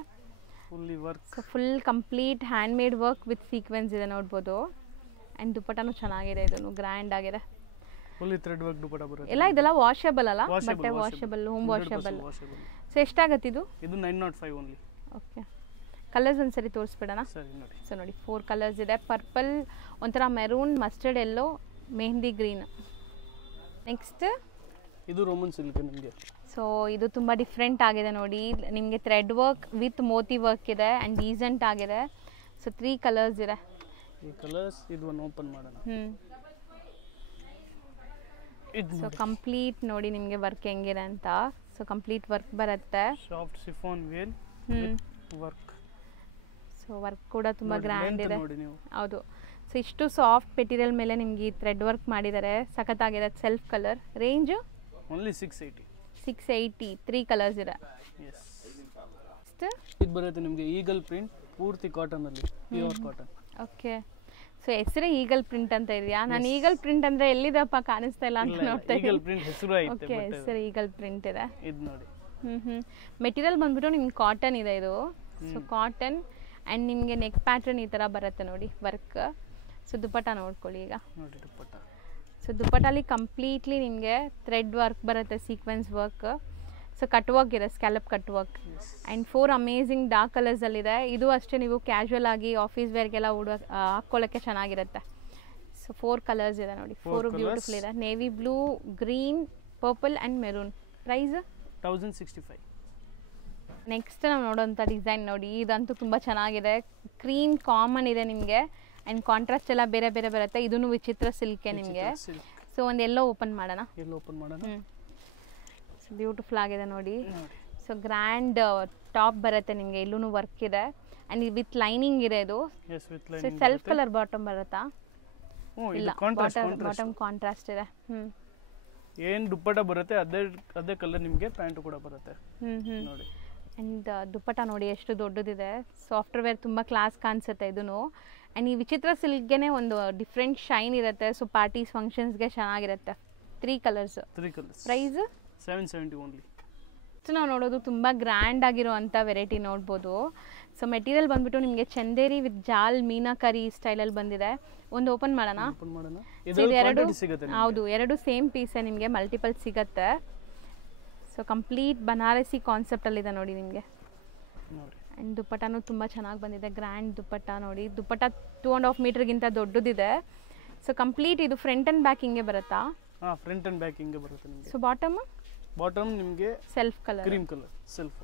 Fully work. So full complete hand made work with sequence ಇದೆ ನೋಡ್ಬೋದು. ಆ್ಯಂಡ್ ದುಪ್ಪಟ್ಟನೂ ಚೆನ್ನಾಗಿದೆ, ಇದನ್ನು ಗ್ರ್ಯಾಂಡ್ ಆಗಿದೆ. ಫುಲ್ಲಿ ಥ್ರೆಡ್ ವರ್ಕ್ ದುಪ್ಪಟ್ಟ ಬರುತ್ತೆ. ಎಲ್ಲ ಇದೆಲ್ಲ ವಾಷಬಲ್ ಅಲ್ಲ, ಬಟ್ಟೆ ವಾಷಬಲ್, ಹೋಮ್ ವಾಷಬಲ್. ಸೊ ಎಷ್ಟಾಗತ್ತೆ ಇದು? ಇದು 905 ಓನ್ಲಿ. ಓಕೆ, ಕಲರ್ಸ್ ಒಂದ್ಸರಿ ತೋರಿಸ್ಬಿಡೋಣ. ಸರಿ ನೋಡಿ. ಸೊ ನೋಡಿ 4 ಕಲರ್ಸ್ ಇದೆ. ಪರ್ಪಲ್, ಒಂಥರ ಮೆರೂನ್, ಮಸ್ಟರ್ಡ್ ಎಲ್ಲೋ, ಮೆಹಂದಿ ಗ್ರೀನ್. ನೆಕ್ಸ್ಟ್ ಇದು ರೋಮನ್ ಸಿಲ್ಕ್ ನಿಮಗೆ. ಸೊ ಇದು ತುಂಬ ಡಿಫ್ರೆಂಟ್ ಆಗಿದೆ ನೋಡಿ, ನಿಮಗೆ thread work with Moti work ಇದೆ ಆ್ಯಂಡ್ ಡೀಸೆಂಟ್ ಆಗಿದೆ. ಸೊ 3 ಕಲರ್ಸ್ ಇದೆ. ಈ ಕಲರ್ಸ್ ಇದನ್ನು ಓಪನ್ ಮಾಡೋಣ. ಸೊ ಕಂಪ್ಲೀಟ್ ನೋಡಿ ನಿಮಗೆ ವರ್ಕ್ ಹೆಂಗಿದೆ ಅಂತ. ಸೊ ಕಂಪ್ಲೀಟ್ ವರ್ಕ್ ಬರುತ್ತೆ. Soft chiffon veil work. So work ಕೂಡ ತುಂಬ ಗ್ರ್ಯಾಂಡ್ ಇದೆ. ನೋಡಿ ನೀವು. ಹೌದು. ಸೊ ಇಷ್ಟು ಸಾಫ್ಟ್ ಮೆಟೀರಿಯಲ್ ಮೇಲೆ ನಿಮಗೆ ಥ್ರೆಡ್ ವರ್ಕ್ ಮಾಡಿದ್ದಾರೆ, ಸಖತ್ತಾಗಿದೆ. Self colour. Range only 680. 680. 3 colours ಇದೆ. ಎಸ್. ಇದು ಬರುತ್ತೆ ನಿಮಗೆ ಈಗಲ್ ಪ್ರಿಂಟ್, ಪೂರ್ತಿ ಕಾಟನ್ ಅಲ್ಲಿ, ಪ್ಯೂರ್ ಕಾಟನ್. ಓಕೆ. ಸೊ ಹೆಸರೇ ಈಗಲ್ ಪ್ರಿಂಟ್ ಅಂತ ಇದೆಯಾ? ನಾನು ಈಗಲ್ ಪ್ರಿಂಟ್ ಅಂದ್ರೆ ಎಲ್ಲಿದಪ್ಪ ಕಾಣಿಸ್ತಾ ಇಲ್ಲ ಅಂತ ನೋಡ್ತಾ ಇದ್ದೀನಿ. ಈಗಲ್ ಪ್ರಿಂಟ್ ಹೆಸರು ಐತೆ. ಓಕೆ, ಹೆಸರು ಈಗಲ್ ಪ್ರಿಂಟ್ ಇದೆ. ಇದು ನೋಡಿ. ಮೆಟೀರಿಯಲ್ ಬಂದ್ಬಿಟ್ಟು ನಿಮ್ಗೆ ಕಾಟನ್ ಇದೆ ಇದು. ಸೊ ಕಾಟನ್ ಆ್ಯಂಡ್ ನಿಮಗೆ ನೆಕ್ ಪ್ಯಾಟರ್ನ್ ಈ ಥರ ಬರುತ್ತೆ ನೋಡಿ ವರ್ಕ್. ಸೊ ದುಪ್ಪಟ್ಟ ನೋಡ್ಕೊಳ್ಳಿ ಈಗ. ನೋಡಿ ದುಪ್ಪಟ್ಟ. ಸೊ ದುಪ್ಪಟ್ಟಲ್ಲಿ ಕಂಪ್ಲೀಟ್ಲಿ ನಿಮಗೆ ಥ್ರೆಡ್ ವರ್ಕ್ ಬರುತ್ತೆ, sequence work. So cut work ಇದೆ, scallop cut work. And 4 amazing dark ಕಲರ್ಸಲ್ಲಿದೆ. ಇದು ಅಷ್ಟೇ ನೀವು ಕ್ಯಾಶುವಲ್ ಆಗಿ ಆಫೀಸ್ ವೇರ್ಗೆಲ್ಲ ಹಾಕ್ಕೊಳ್ಳೋಕ್ಕೆ ಚೆನ್ನಾಗಿರುತ್ತೆ. ಸೊ 4 ಕಲರ್ಸ್ ಇದೆ ನೋಡಿ. 4 ಬ್ಯೂಟಿಫುಲ್ ಇದೆ. Navy blue, green, purple and maroon. Price 1065. Next ನಾವು ನೋಡೋಂಥ ಡಿಸೈನ್ ನೋಡಿ, ಇದಂತೂ ತುಂಬ ಚೆನ್ನಾಗಿದೆ. ಕ್ರೀಮ್ ಕಾಮನ್ ಇದೆ ನಿಮಗೆ ಆ್ಯಂಡ್ ಕಾಂಟ್ರಾಸ್ಟ್ ಎಲ್ಲ ಬೇರೆ ಬೇರೆ ಬರುತ್ತೆ. ಇದೂ ವಿಚಿತ್ರ ಸಿಲ್ಕೆ ನಿಮಗೆ. ಸೊ ಒಂದು ಎಲ್ಲೋ ಓಪನ್ ಮಾಡೋಣ. ಎಲ್ಲೋ ಓಪನ್ ಮಾಡೋಣ. ಸೊ ಬ್ಯೂಟಿಫುಲ್ ಆಗಿದೆ ನೋಡಿ. ಸೊ ಗ್ರ್ಯಾಂಡ್ ಟಾಪ್ ಬರುತ್ತೆ ನಿಮಗೆ, ಇಲ್ಲೂ ವರ್ಕ್ ಇದೆ ಆ್ಯಂಡ್ ವಿತ್ ಲೈನಿಂಗ್ ಇದೆ ಇದು. ಸೊ ಸೆಲ್ಫ್ ಕಲರ್ ಬಾಟಮ್ ಬರುತ್ತಾ? ಇಲ್ಲ, ಬಾಟಮ್ ಕಾಂಟ್ರಾಸ್ಟ್ ಇದೆ. ಏನು ದುಪ್ಪಟ್ಟ ಬರುತ್ತೆ ಅದೇ ಕಲರ್ ನಿಮಗೆ ಪ್ಯಾಂಟ್ ಕೂಡ ಬರುತ್ತೆ ನೋಡಿ. ಆ್ಯಂಡ್ ದುಪ್ಪಟ್ಟ ನೋಡಿ ಎಷ್ಟು ದೊಡ್ಡದಿದೆ. ಸಾಫ್ಟ್ವೇರ್ ತುಂಬ ಕ್ಲಾಸ್ ಕಾಣಿಸುತ್ತೆ ಇದೂ. ಆ್ಯಂಡ್ ಈ ವಿಚಿತ್ರ ಸಿಲ್ಕ್ಗೆ ಒಂದು ಡಿಫ್ರೆಂಟ್ ಶೈನ್ ಇರುತ್ತೆ. ಸೊ ಪಾರ್ಟೀಸ್, ಫಂಕ್ಷನ್ಸ್ಗೆ ಚೆನ್ನಾಗಿರುತ್ತೆ. 3 ಕಲರ್ಸ್. Price 770 only. ನಾವು ನೋಡೋದು ತುಂಬ ಗ್ರ್ಯಾಂಡ್ ಆಗಿರುವಂಥ ವೆರೈಟಿ ನೋಡ್ಬೋದು. ಸೊ ಮೆಟೀರಿಯಲ್ ಬಂದ್ಬಿಟ್ಟು ನಿಮಗೆ ಚಂದೇರಿ ವಿತ್ ಜಾಲ್ ಮೀನಾಕರಿ ಸ್ಟೈಲಲ್ಲಿ ಬಂದಿದೆ. ಒಂದು ಓಪನ್ ಮಾಡೋಣ. ಹೌದು, 2 ಸೇಮ್ ಪೀಸೇ ನಿಮಗೆ ಮಲ್ಟಿಪಲ್ ಸಿಗತ್ತೆ. ಸೊ ಕಂಪ್ಲೀಟ್ ಬನಾರಸಿ ಕಾನ್ಸೆಪ್ಟಲ್ಲಿದೆ ನೋಡಿ ನಿಮಗೆ. ಆ್ಯಂಡ್ ದುಪ್ಪಟ್ಟನೂ ತುಂಬ ಚೆನ್ನಾಗಿ ಬಂದಿದೆ, ಗ್ರ್ಯಾಂಡ್ ದುಪ್ಪಟ್ಟ ನೋಡಿ. ದುಪ್ಪಟ್ಟ 2.5 ಮೀಟರ್ಗಿಂತ ದೊಡ್ಡದಿದೆ. ಸೊ ಕಂಪ್ಲೀಟ್ ಇದು ಫ್ರಂಟ್ ಆ್ಯಂಡ್ ಬ್ಯಾಕ್ ಹಿಂಗೆ ಬರುತ್ತಾ? ಫ್ರಂಟ್ ಆ್ಯಂಡ್ ಬ್ಯಾಕ್ ಹಿಂಗೆ ಬರುತ್ತೆ ನಿಮಗೆ. ಸೊ ಬಾಟಮ್ ನಿಮಗೆ self colour, cream colour self.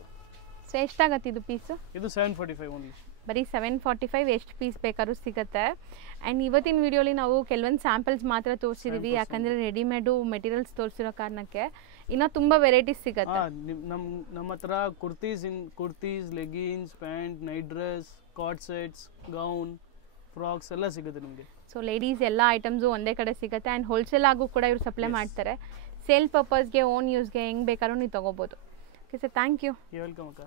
So ಎಷ್ಟಾಗತ್ತೆ ಇದು ಪೀಸು? ಇದು 745 ಓನ್ಲಿ. ಬರೀ 745. ಎಷ್ಟು ಪೀಸ್ ಬೇಕಾದ್ರೂ ಸಿಗುತ್ತೆ. ಆ್ಯಂಡ್ ಇವತ್ತಿನ ವಿಡಿಯೋಲಿ ನಾವು ಕೆಲವೊಂದು ಸ್ಯಾಂಪಲ್ಸ್ ಮಾತ್ರ ತೋರಿಸಿದ್ದೀವಿ, ಯಾಕಂದರೆ ರೆಡಿಮೇಡು ಮೆಟೀರಿಯಲ್ಸ್ ತೋರಿಸಿರೋ ಕಾರಣಕ್ಕೆ. ಇನ್ನೂ ತುಂಬ ವೆರೈಟೀಸ್ ಸಿಗುತ್ತೆ ನಮ್ಮ ಹತ್ರ. Kurtis, leggings, pant, night dress, cord sets, gown, frocks ಎಲ್ಲ ಸಿಗುತ್ತೆ ನಿಮಗೆ. ಸೊ ಲೇಡೀಸ್ ಎಲ್ಲ ಐಟಮ್ಸು ಒಂದೇ ಕಡೆ ಸಿಗುತ್ತೆ. ಆ್ಯಂಡ್ ಹೋಲ್ಸೇಲ್ ಆಗು ಕೂಡ ಇವ್ರು ಸಪ್ಲೈ ಮಾಡ್ತಾರೆ. ಸೇಲ್ ಪರ್ಪಸ್ಗೆ, ಓನ್ ಯೂಸ್ಗೆ ಹೆಂಗೆ ಬೇಕಾದ್ರೂ ನೀವು ತೊಗೋಬೋದು. Okay sir, thank you. Welcome ಅಕ್ಕ.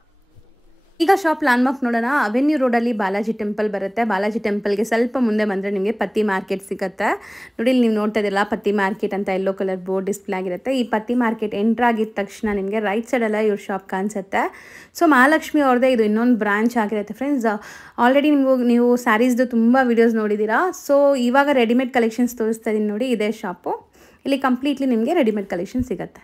ಈಗ ಶಾಪ್ ಲ್ಯಾಂಡ್ಮಾರ್ಕ್ ನೋಡೋಣ. ಅವೆನ್ಯೂ ರೋಡಲ್ಲಿ ಬಾಲಾಜಿ ಟೆಂಪಲ್ ಬರುತ್ತೆ. ಬಾಲಾಜಿ ಟೆಂಪಲ್ಗೆ ಸ್ವಲ್ಪ ಮುಂದೆ ಬಂದರೆ ನಿಮಗೆ ಪತ್ತಿ ಮಾರ್ಕೆಟ್ ಸಿಗುತ್ತೆ ನೋಡಿ. ಇಲ್ಲಿ ನೀವು ನೋಡ್ತಾ ಇದ್ದೀರಲ್ಲ, ಪತ್ತಿ ಮಾರ್ಕೆಟ್ ಅಂತ ಎಲ್ಲೋ ಕಲರ್ ಬೋರ್ಡ್ ಡಿಸ್ಪ್ಲೇ ಆಗಿರುತ್ತೆ. ಈ ಪತ್ತಿ ಮಾರ್ಕೆಟ್ ಎಂಟ್ರ್ ಆಗಿದ ತಕ್ಷಣ ನಿಮಗೆ ರೈಟ್ ಸೈಡೆಲ್ಲ ಇವ್ರ ಶಾಪ್ ಕಾಣಿಸುತ್ತೆ. ಸೊ ಮಹಾಲಕ್ಷ್ಮಿ ಅವ್ರದ್ದೇ ಇದು ಇನ್ನೊಂದು ಬ್ರಾಂಚ್ ಆಗಿರುತ್ತೆ ಫ್ರೆಂಡ್ಸ್. ಆಲ್ರೆಡಿ ನೀವು ಸ್ಯಾರೀಸ್ದು ತುಂಬ ವೀಡಿಯೋಸ್ ನೋಡಿದ್ದೀರಾ. ಸೊ ಇವಾಗ ರೆಡಿಮೇಡ್ ಕಲೆಕ್ಷನ್ಸ್ ತೋರಿಸ್ತಾ ಇದ್ದೀನಿ ನೋಡಿ. ಇದೇ ಶಾಪು. ಇಲ್ಲಿ ಕಂಪ್ಲೀಟ್ಲಿ ನಿಮಗೆ ರೆಡಿಮೇಡ್ ಕಲೆಕ್ಷನ್ ಸಿಗುತ್ತೆ.